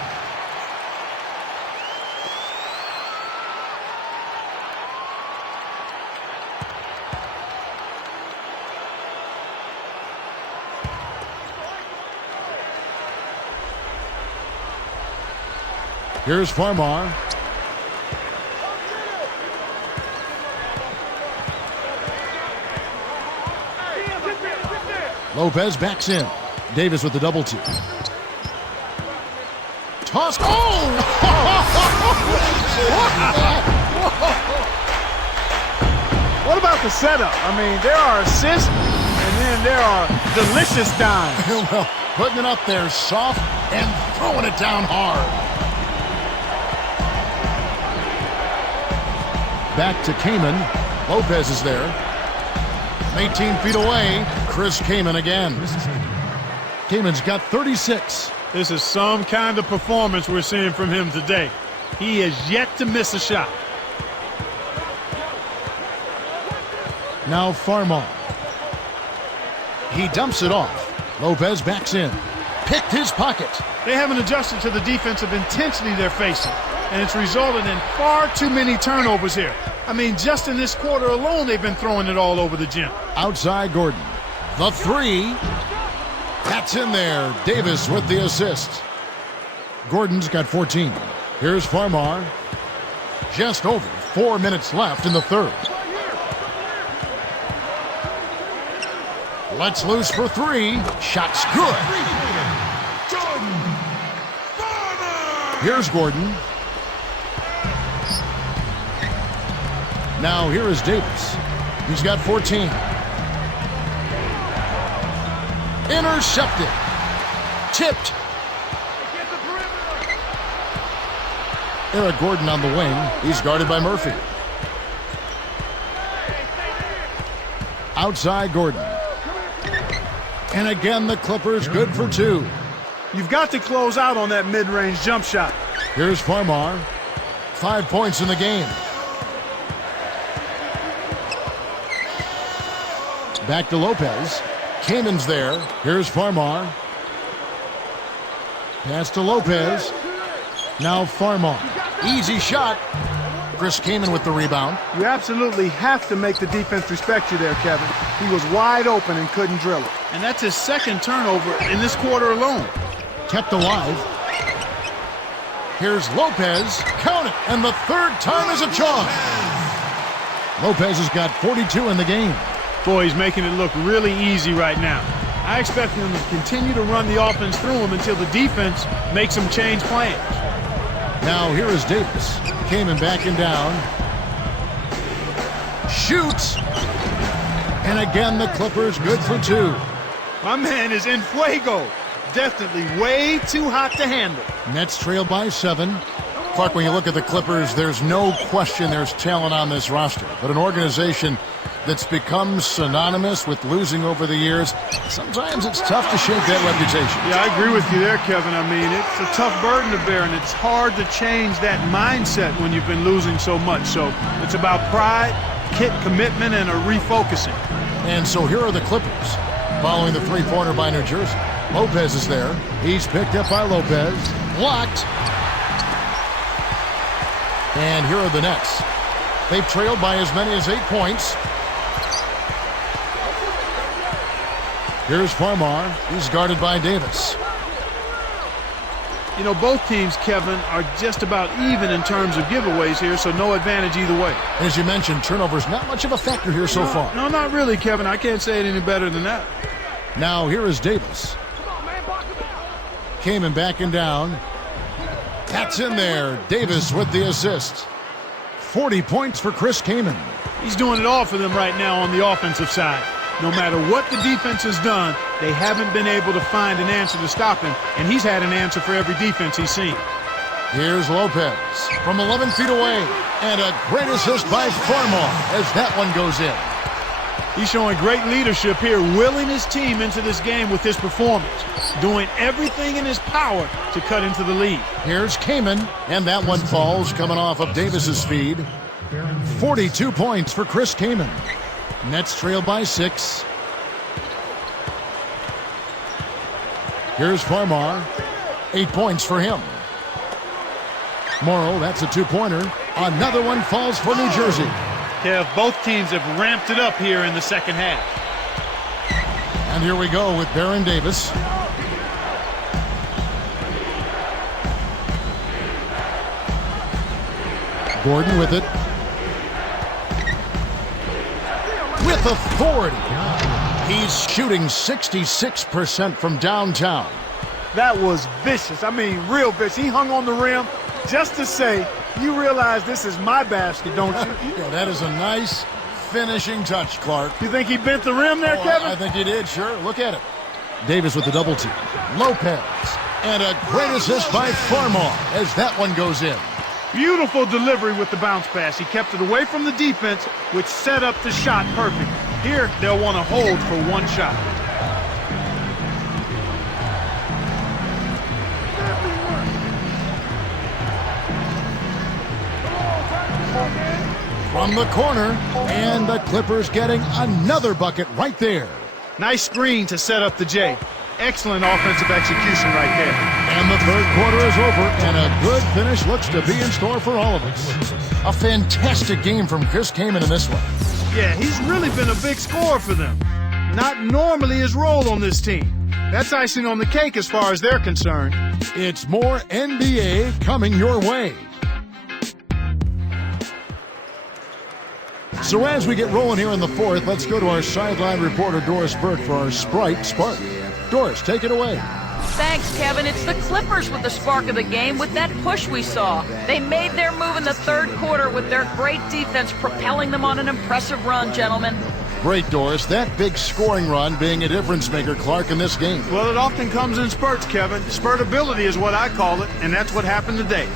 Here's Farmar. Lopez backs in. Davis with the double team. Toss. Oh! What about the setup? I mean, there are assists, and then there are delicious dimes. Well, putting it up there soft and throwing it down hard. Back to Kamen. Lopez is there. 18 feet away. Chris Kamen again. Kamen's got 36. This is some kind of performance we're seeing from him today. He has yet to miss a shot. Now Farmar. He dumps it off. Lopez backs in. Picked his pocket. They haven't adjusted to the defensive intensity they're facing, and it's resulted in far too many turnovers here. I mean, just in this quarter alone, they've been throwing it all over the gym. Outside Gordon. The three. That's in there. Davis with the assist. Gordon's got 14. Here's Farmar. Just over 4 minutes left in the third. Let's loose for three. Shot's good. Here's Gordon. Now here is Davis. He's got 14. Intercepted. Tipped. Eric Gordon on the wing. He's guarded by Murphy. Outside Gordon. And again, the Clippers good for two. You've got to close out on that mid-range jump shot. Here's Farmar. 5 points in the game. Back to Lopez. Kamen's there. Here's Farmar. Pass to Lopez. Now Farmar. Easy shot. Chris Kamen with the rebound. You absolutely have to make the defense respect you there, Kevin. He was wide open and couldn't drill it. And that's his second turnover in this quarter alone. Kept alive. Here's Lopez. Count it. And the third time is a charm. Lopez has got 42 in the game. Boy, he's making it look really easy right now. I expect him to continue to run the offense through him until the defense makes him change plans. Now here is Davis. Kamen backing down. Shoots. And again, the Clippers good for two. My man is in fuego. Definitely way too hot to handle. Nets trail by 7. Clark, when you look at the Clippers, there's no question there's talent on this roster. But an organization that's become synonymous with losing over the years, sometimes it's tough to shake that reputation. Yeah, I agree with you there, Kevin. I mean, it's a tough burden to bear, and it's hard to change that mindset when you've been losing so much. So it's about pride, commitment, and a refocusing. And so here are the Clippers, following the three-pointer by New Jersey. Lopez is there. He's picked up by Lopez. Blocked. And here are the Nets. They've trailed by as many as 8 points. Here's Farmar. He's guarded by Davis. You know, both teams, Kevin, are just about even in terms of giveaways here, so no advantage either way. As you mentioned, turnovers not much of a factor here so far. No, not really, Kevin. I can't say it any better than that. Now here is Davis. Kamen backing down. That's in there. Davis with the assist. 40 points for Chris Kamen. He's doing it all for them right now on the offensive side. No matter what the defense has done, they haven't been able to find an answer to stop him, and he's had an answer for every defense he's seen. Here's Lopez from 11 feet away, and a great assist by Farmar as that one goes in. He's showing great leadership here, willing his team into this game with his performance, doing everything in his power to cut into the lead. Here's Kamen, and that one falls coming off of Davis's feed. 42 points for Chris Kamen. Nets trail by 6. Here's Farmar. 8 points for him. Morrow, that's a 2-pointer. Another one falls for New Jersey. Kev, both teams have ramped it up here in the second half. And here we go with Baron Davis. Gordon with it. With authority. He's shooting 66% from downtown. That was vicious. I mean, real vicious. He hung on the rim just to say, you realize this is my basket, don't you? Yeah, that is a nice finishing touch, Clark. You think he bent the rim there, Kevin? I think he did, sure. Look at it. Davis with the double team. Lopez. And a great assist by Farmar as that one goes in. Beautiful delivery with the bounce pass. He kept it away from the defense, which set up the shot perfect. Here, they'll want to hold for one shot. From the corner, and the Clippers getting another bucket right there. Nice screen to set up the J. Excellent offensive execution right there. And the third quarter is over, and a good finish looks to be in store for all of us. A fantastic game from Chris Kamen in this one. Yeah, he's really been a big scorer for them. Not normally his role on this team. That's icing on the cake as far as they're concerned. It's more NBA coming your way. So as we get rolling here in the fourth, let's go to our sideline reporter, Doris Burke, for our Sprite Spark. Doris, take it away. Thanks, Kevin. It's the Clippers with the spark of the game with that push we saw. They made their move in the third quarter with their great defense propelling them on an impressive run, gentlemen. Great, Doris. That big scoring run being a difference maker, Clark, in this game. Well, it often comes in spurts, Kevin. Spurtability is what I call it, and that's what happened today.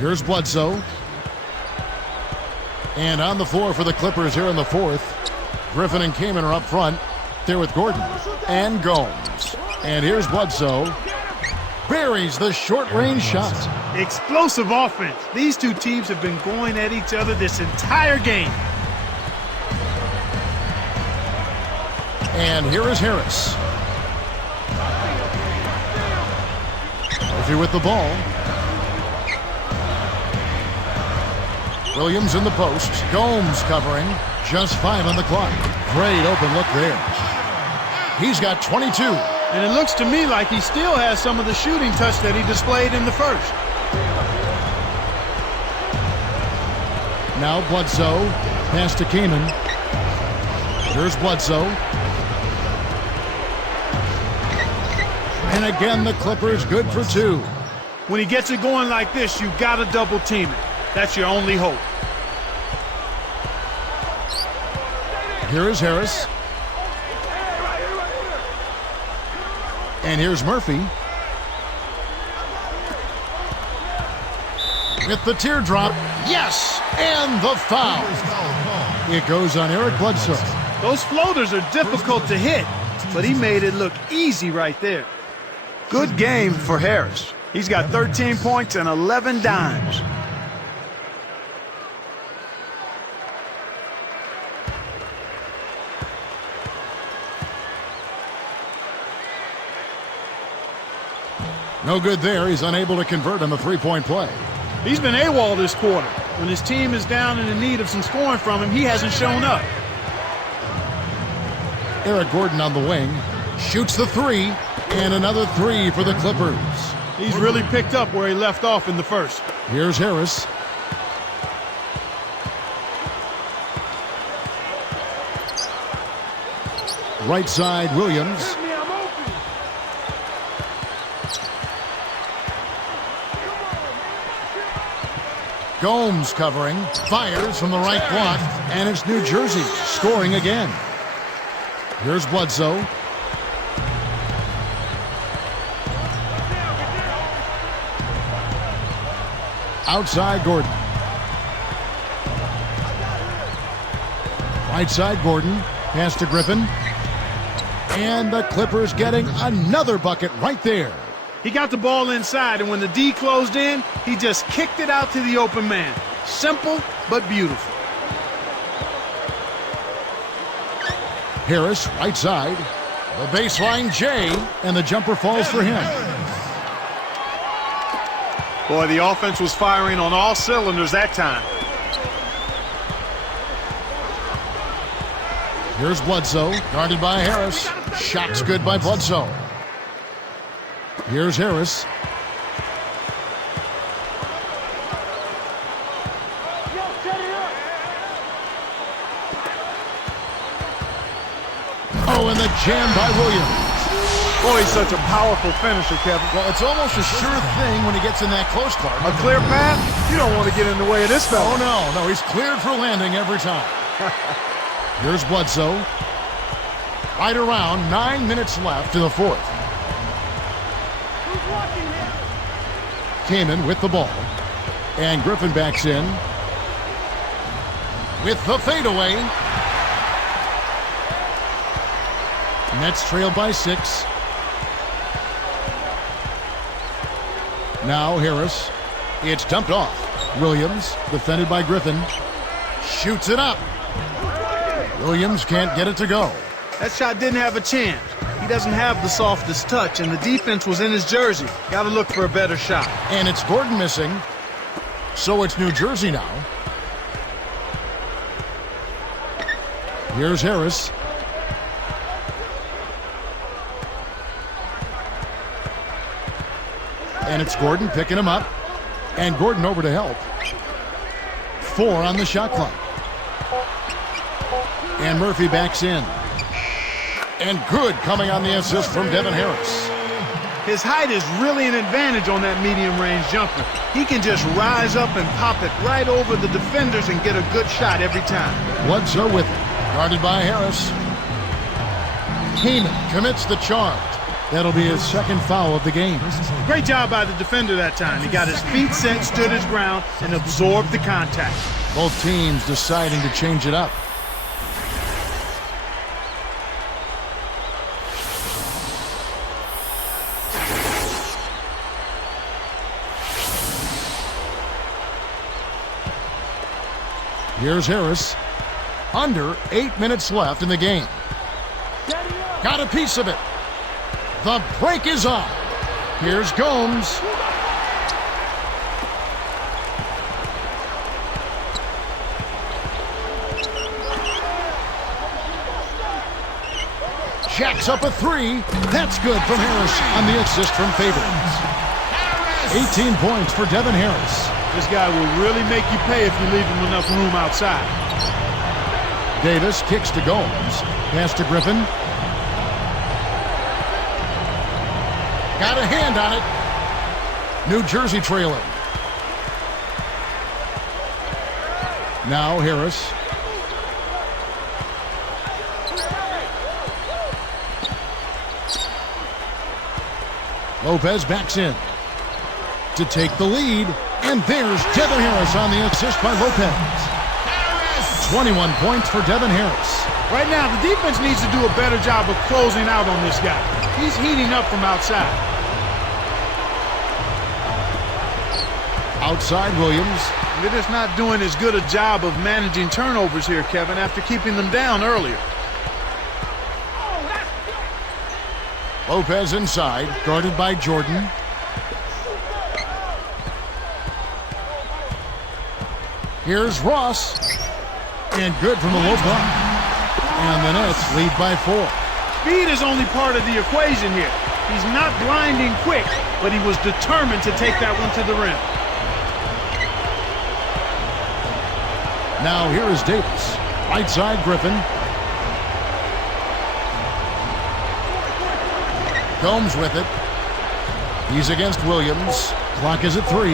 Here's Bledsoe. And on the floor for the Clippers here in the fourth. Griffin and Kamen are up front. They're with Gordon and Gomes. And here's Bledsoe. Buries the short-range shot. Explosive offense. These two teams have been going at each other this entire game. And here is Harris. Murphy with the ball. Williams in the post. Gomes covering. Just 5 on the clock. Great open look there. He's got 22. And it looks to me like he still has some of the shooting touch that he displayed in the first. Now Bledsoe. Pass to Kamen. Here's Bledsoe. And again, the Clippers good for 2. When he gets it going like this, you got to double team it. That's your only hope. Here is Harris. And here's Murphy. With the teardrop. Yes! And the foul. It goes on Eric Bledsoe. Those floaters are difficult to hit, but he made it look easy right there. Good game for Harris. He's got 13 points and 11 dimes. No good there. He's unable to convert on the three-point play. He's been AWOL this quarter. When his team is down and in need of some scoring from him, he hasn't shown up. Eric Gordon on the wing. Shoots the 3. And another 3 for the Clippers. He's really picked up where he left off in the first. Here's Harris. Right side, Williams. Gomes covering, fires from the right block, and it's New Jersey scoring again. Here's Bledsoe. Outside Gordon. Right side Gordon. Pass to Griffin. And the Clippers getting another bucket right there. He got the ball inside, and when the D closed in, he just kicked it out to the open man. Simple, but beautiful. Harris, right side. The baseline, Jay, and the jumper falls for him. Boy, the offense was firing on all cylinders that time. Here's Bledsoe, guarded by Harris. Shot's good by Bledsoe. Here's Harris. Oh, and the jam by Williams. Boy, he's such a powerful finisher, Kevin. Well, it's almost a sure thing when he gets in that close, Clark. A clear path? You don't want to get in the way of this fella. Oh, no, he's cleared for landing every time. Here's Bledsoe. Right around 9 minutes left in the fourth. Kaman with the ball. And Griffin backs in. With the fadeaway. Nets trail by 6. Now Harris. It's dumped off. Williams, defended by Griffin. Shoots it up. Williams can't get it to go. That shot didn't have a chance. He doesn't have the softest touch, and the defense was in his jersey. Got to look for a better shot. And it's Gordon missing. So it's New Jersey now. Here's Harris. And it's Gordon picking him up. And Gordon over to help. 4 on the shot clock. And Murphy backs in. And good coming on the assist from Devin Harris. His height is really an advantage on that medium-range jumper. He can just rise up and pop it right over the defenders and get a good shot every time. Bledsoe with it. Guarded by Harris. Kaman commits the charge. That'll be his second foul of the game. Great job by the defender that time. He got his feet set, stood his ground, and absorbed the contact. Both teams deciding to change it up. Here's Harris. Under 8 minutes left in the game. Got a piece of it. The break is on. Here's Gomes. Jacks up a 3. That's good from Harris on the assist from Favors. 18 points for Devin Harris. This guy will really make you pay if you leave him enough room outside. Davis kicks to Gomes. Pass to Griffin. Got a hand on it. New Jersey trailing. Now Harris. Lopez backs in to take the lead. And there's Devin Harris on the assist by Lopez. 21 points for Devin Harris. Right now, the defense needs to do a better job of closing out on this guy. He's heating up from outside. Outside Williams. They're just not doing as good a job of managing turnovers here, Kevin, after keeping them down earlier. Lopez inside, guarded by Jordan. Here's Ross. And good from the low block. And the Nets lead by 4. Speed is only part of the equation here. He's not blinding quick, but he was determined to take that one to the rim. Now here is Davis. Right side Griffin. Gomes with it. He's against Williams. Clock is at 3.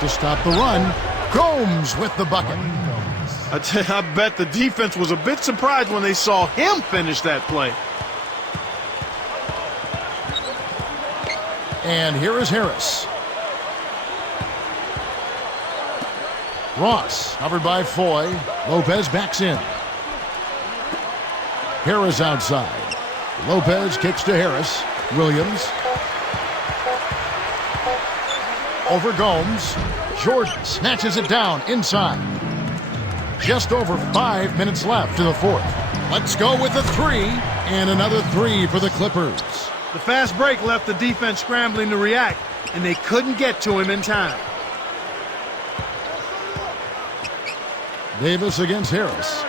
To stop the run, Gomes with the bucket. I bet the defense was a bit surprised when they saw him finish that play. And here is Harris. Ross, covered by Foy. Lopez backs in. Harris outside. Lopez kicks to Harris. Williams. Over Gomes. Jordan snatches it down inside. Just over 5 minutes left to the fourth. Let's go with a 3. And another 3 for the Clippers. The fast break left the defense scrambling to react, and they couldn't get to him in time. Davis against Harris.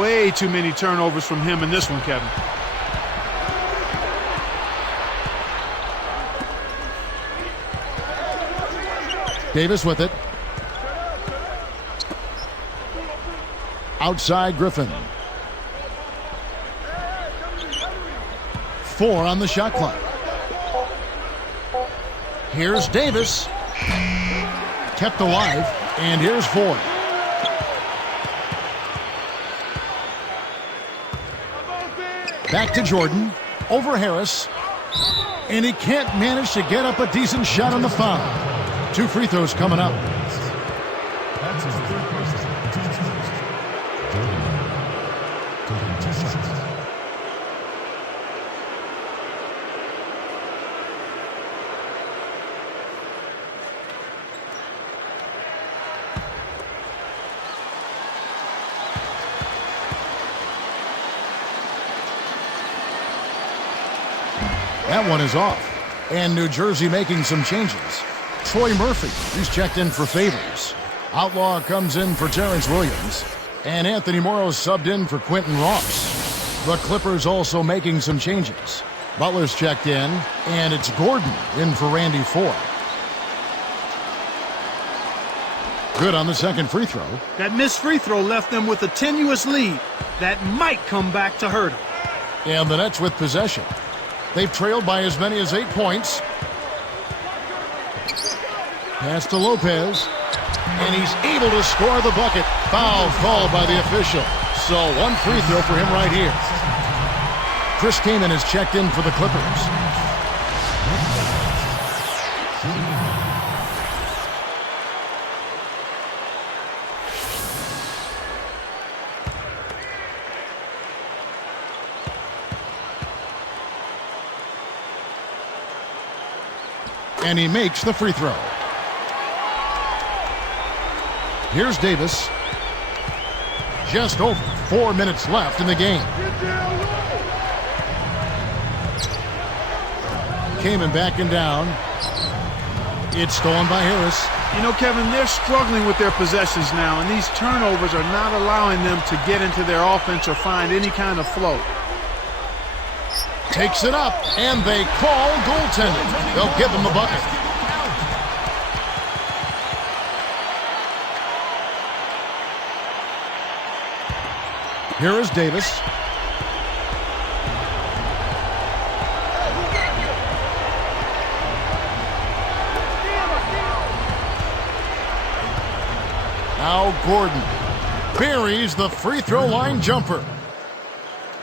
Way too many turnovers from him in this one, Kevin. Davis with it. Outside Griffin. 4 on the shot clock. Here's Davis. Kept alive. And here's Foy. Back to Jordan. Over Harris. And he can't manage to get up a decent shot on the foul. 2 free throws coming up. That's his third person. Jordan, 2 shots. That one is off. And New Jersey making some changes. Troy Murphy, he's checked in for Favors. Outlaw comes in for Terrence Williams. And Anthony Morrow subbed in for Quentin Ross. The Clippers also making some changes. Butler's checked in, and it's Gordon in for Randy Foy. Good on the second free throw. That missed free throw left them with a tenuous lead that might come back to hurt them. And the Nets with possession. They've trailed by as many as 8 points. Pass to Lopez. And he's able to score the bucket. Foul called by the official. So 1 free throw for him right here. Chris Kaman has checked in for the Clippers. And he makes the free throw. Here's Davis. Just over 4 minutes left in the game. Kaman backing down. It's stolen by Harris. You know, Kevin, they're struggling with their possessions now, and these turnovers are not allowing them to get into their offense or find any kind of flow. Takes it up, and they call goaltending. They'll give him the bucket. Here is Davis. Now Gordon buries the free throw line jumper.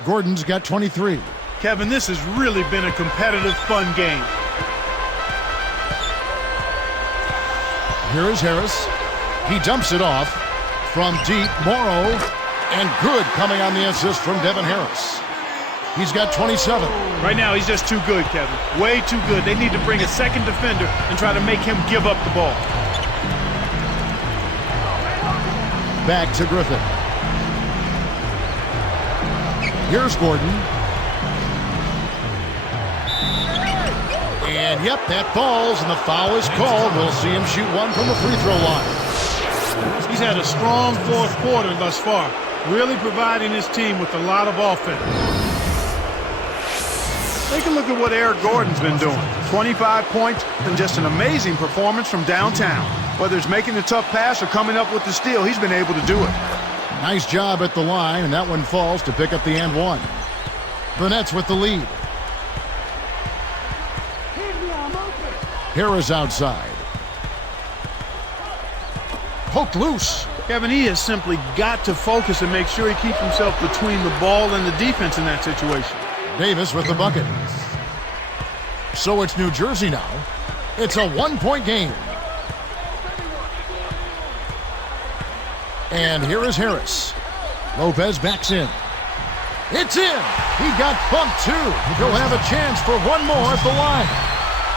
Gordon's got 23. Kevin, this has really been a competitive, fun game. Here is Harris. He dumps it off from deep. Morrow, and good coming on the assist from Devin Harris. He's got 27. Right now, he's just too good, Kevin. Way too good. They need to bring a second defender and try to make him give up the ball. Back to Griffin. Here's Gordon. And yep, that falls, and the foul is called. We'll see him shoot one from the free throw line. He's had a strong fourth quarter thus far, really providing his team with a lot of offense. Take a look at what Eric Gordon's been doing. 25 points and just an amazing performance from downtown. Whether it's making the tough pass or coming up with the steal, he's been able to do it. Nice job at the line, and that one falls to pick up the and one. The Nets with the lead. Harris outside. Poked loose. Kevin, he has simply got to focus and make sure he keeps himself between the ball and the defense in that situation. Davis with the bucket. So it's New Jersey now. It's a one-point game. And here is Harris. Lopez backs in. It's in. He got bumped too. He'll have a chance for one more at the line.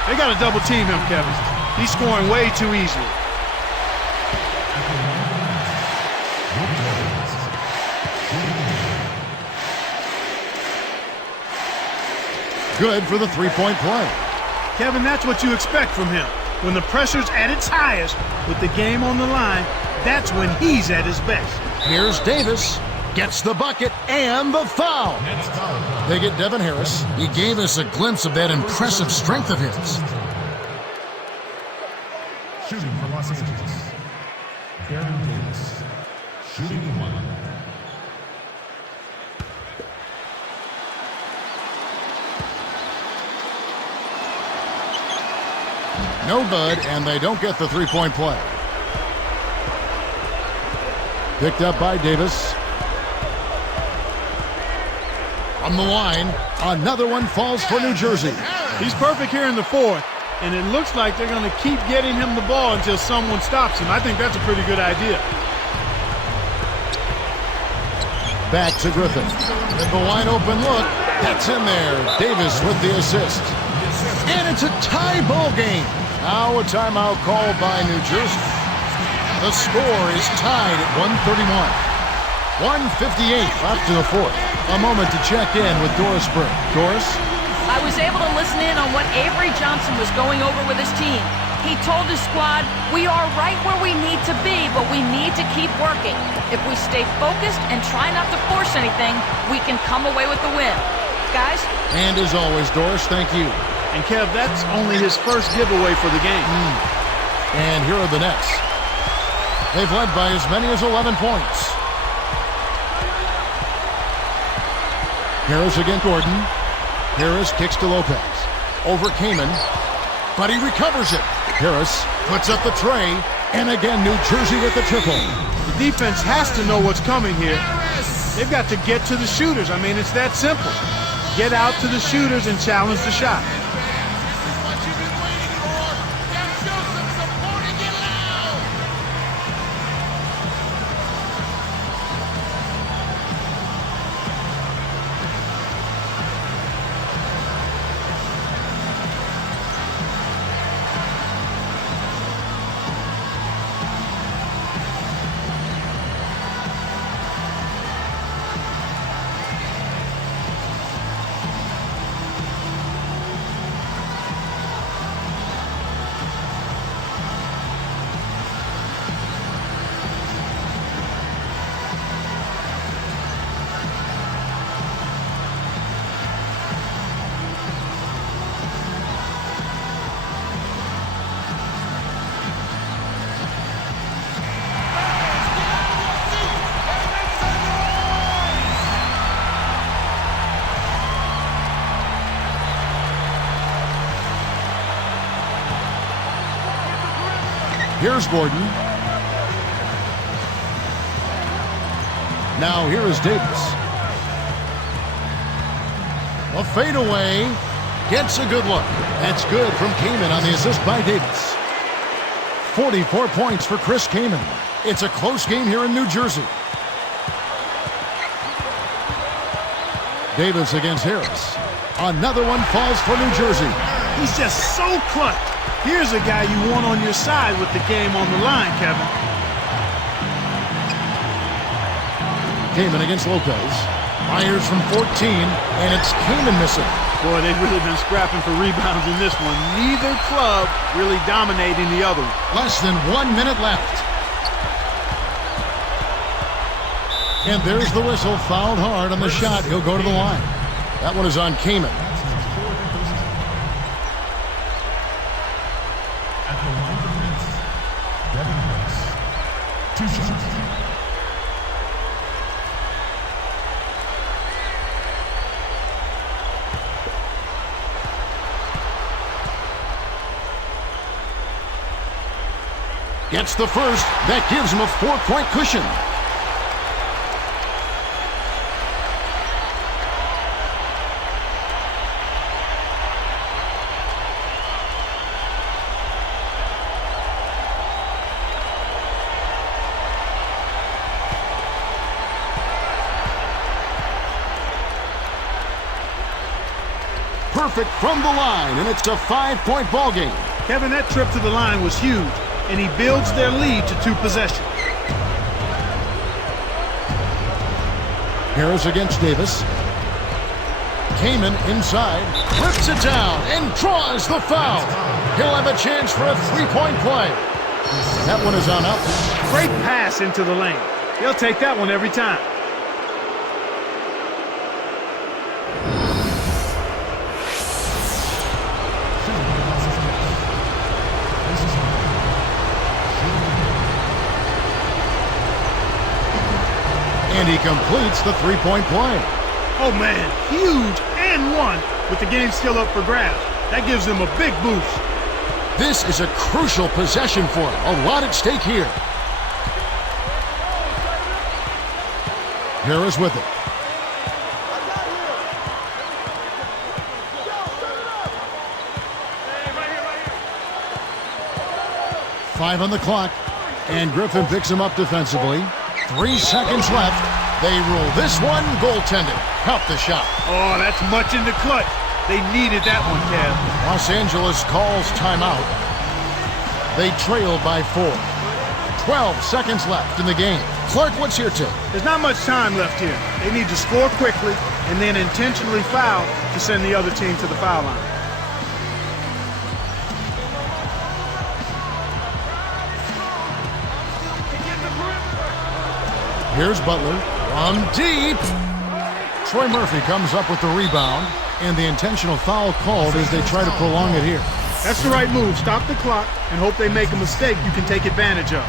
They got to double team him, Kevin. He's scoring way too easily. Good for the three-point play. Kevin, that's what you expect from him. When the pressure's at its highest, with the game on the line, that's when he's at his best. Here's Davis. Gets the bucket and the foul. They get Devin Harris. He gave us a glimpse of that impressive strength of his. Shooting for Los Angeles, Baron Davis. Shooting one. No good, and they don't get the three-point play. Picked up by Davis. From the line, another one falls for New Jersey. He's perfect here in the fourth, and it looks like they're going to keep getting him the ball until someone stops him. I think that's a pretty good idea. Back to Griffin. With the wide open look, that's in there. Davis with the assist. And it's a tie ball game. Now a timeout called by New Jersey. The score is tied at 131. 1:58 left in the fourth. A moment to check in with Doris Burke. Doris? I was able to listen in on what Avery Johnson was going over with his team. He told his squad, we are right where we need to be, but we need to keep working. If we stay focused and try not to force anything, we can come away with the win. Guys? And as always, Doris, thank you. And Kev, that's only his first giveaway for the game. And here are the Nets. They've led by as many as 11 points. Harris against Gordon. Harris kicks to Lopez. Over Kaman, but he recovers it. Harris puts up the tray, and again New Jersey with the triple. The defense has to know what's coming here. They've got to get to the shooters. I mean, it's that simple. Get out to the shooters and challenge the shot. Here's Gordon. Now here is Davis. A fadeaway. Gets a good look. That's good from Kaman on the assist by Davis. 44 points for Chris Kaman. It's a close game here in New Jersey. Davis against Harris. Another one falls for New Jersey. He's just so clutch. Here's a guy you want on your side with the game on the line, Kevin. Kaman against Lopez. Fires from 14, and it's Kaman missing. Boy, they've really been scrapping for rebounds in this one. Neither club really dominating the other one. Less than 1 minute left. And there's the whistle. Fouled hard on the shot. He'll go to the line. That one is on Kaman. At the line for Nets, Devin Harris. 2 shots. Gets the first. That gives him a 4-point cushion. Perfect from the line, and it's a 5-point ball game. Kevin, that trip to the line was huge, and he builds their lead to 2 possessions. Harris against Davis. Kamen inside, rips it down, and draws the foul. He'll have a chance for a 3-point play. That one is on out. Great pass into the lane. He'll take that one every time. And he completes the 3-point play. Oh, man, huge and one with the game still up for grabs. That gives them a big boost. This is a crucial possession for him. A lot at stake here. Harris with it. Five on the clock, and Griffin picks him up defensively. 3 seconds left. They rule this one goaltended. Help the shot. Oh, that's much in the clutch. They needed that one, Kev. Los Angeles calls timeout. They trail by 4. 12 seconds left in the game. Clark, what's your take? There's not much time left here. They need to score quickly and then intentionally foul to send the other team to the foul line. Here's Butler from deep. Troy Murphy comes up with the rebound, and the intentional foul called as they try to prolong it here. That's the right move. Stop the clock and hope they make a mistake you can take advantage of.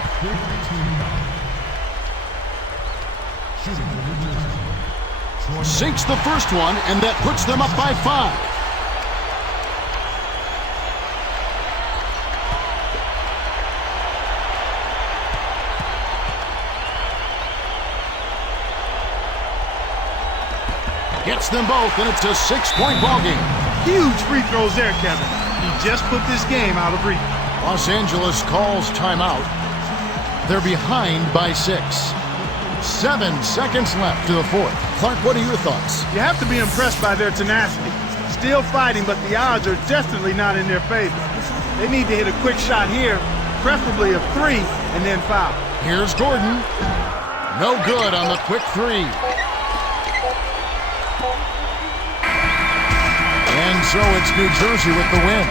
Sinks the first one, and that puts them up by 5. Gets them both, and it's a 6-point ball game. Huge free throws there, Kevin. He just put this game out of reach. Los Angeles calls timeout. They're behind by 6. 7 seconds left to the 4th. Clark, what are your thoughts? You have to be impressed by their tenacity. Still fighting, but the odds are definitely not in their favor. They need to hit a quick shot here, preferably a 3, and then foul. Here's Gordon. No good on the quick 3. And so it's New Jersey with the win.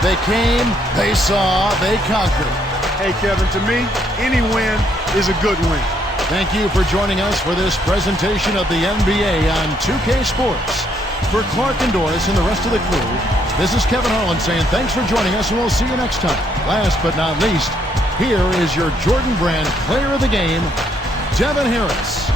They came, they saw, they conquered. Hey, Kevin, to me, any win is a good win. Thank you for joining us for this presentation of the NBA on 2K Sports. For Clark and Doris and the rest of the crew, this is Kevin Harlan saying thanks for joining us, and we'll see you next time. Last but not least, here is your Jordan Brand Player of the Game, Devin Harris.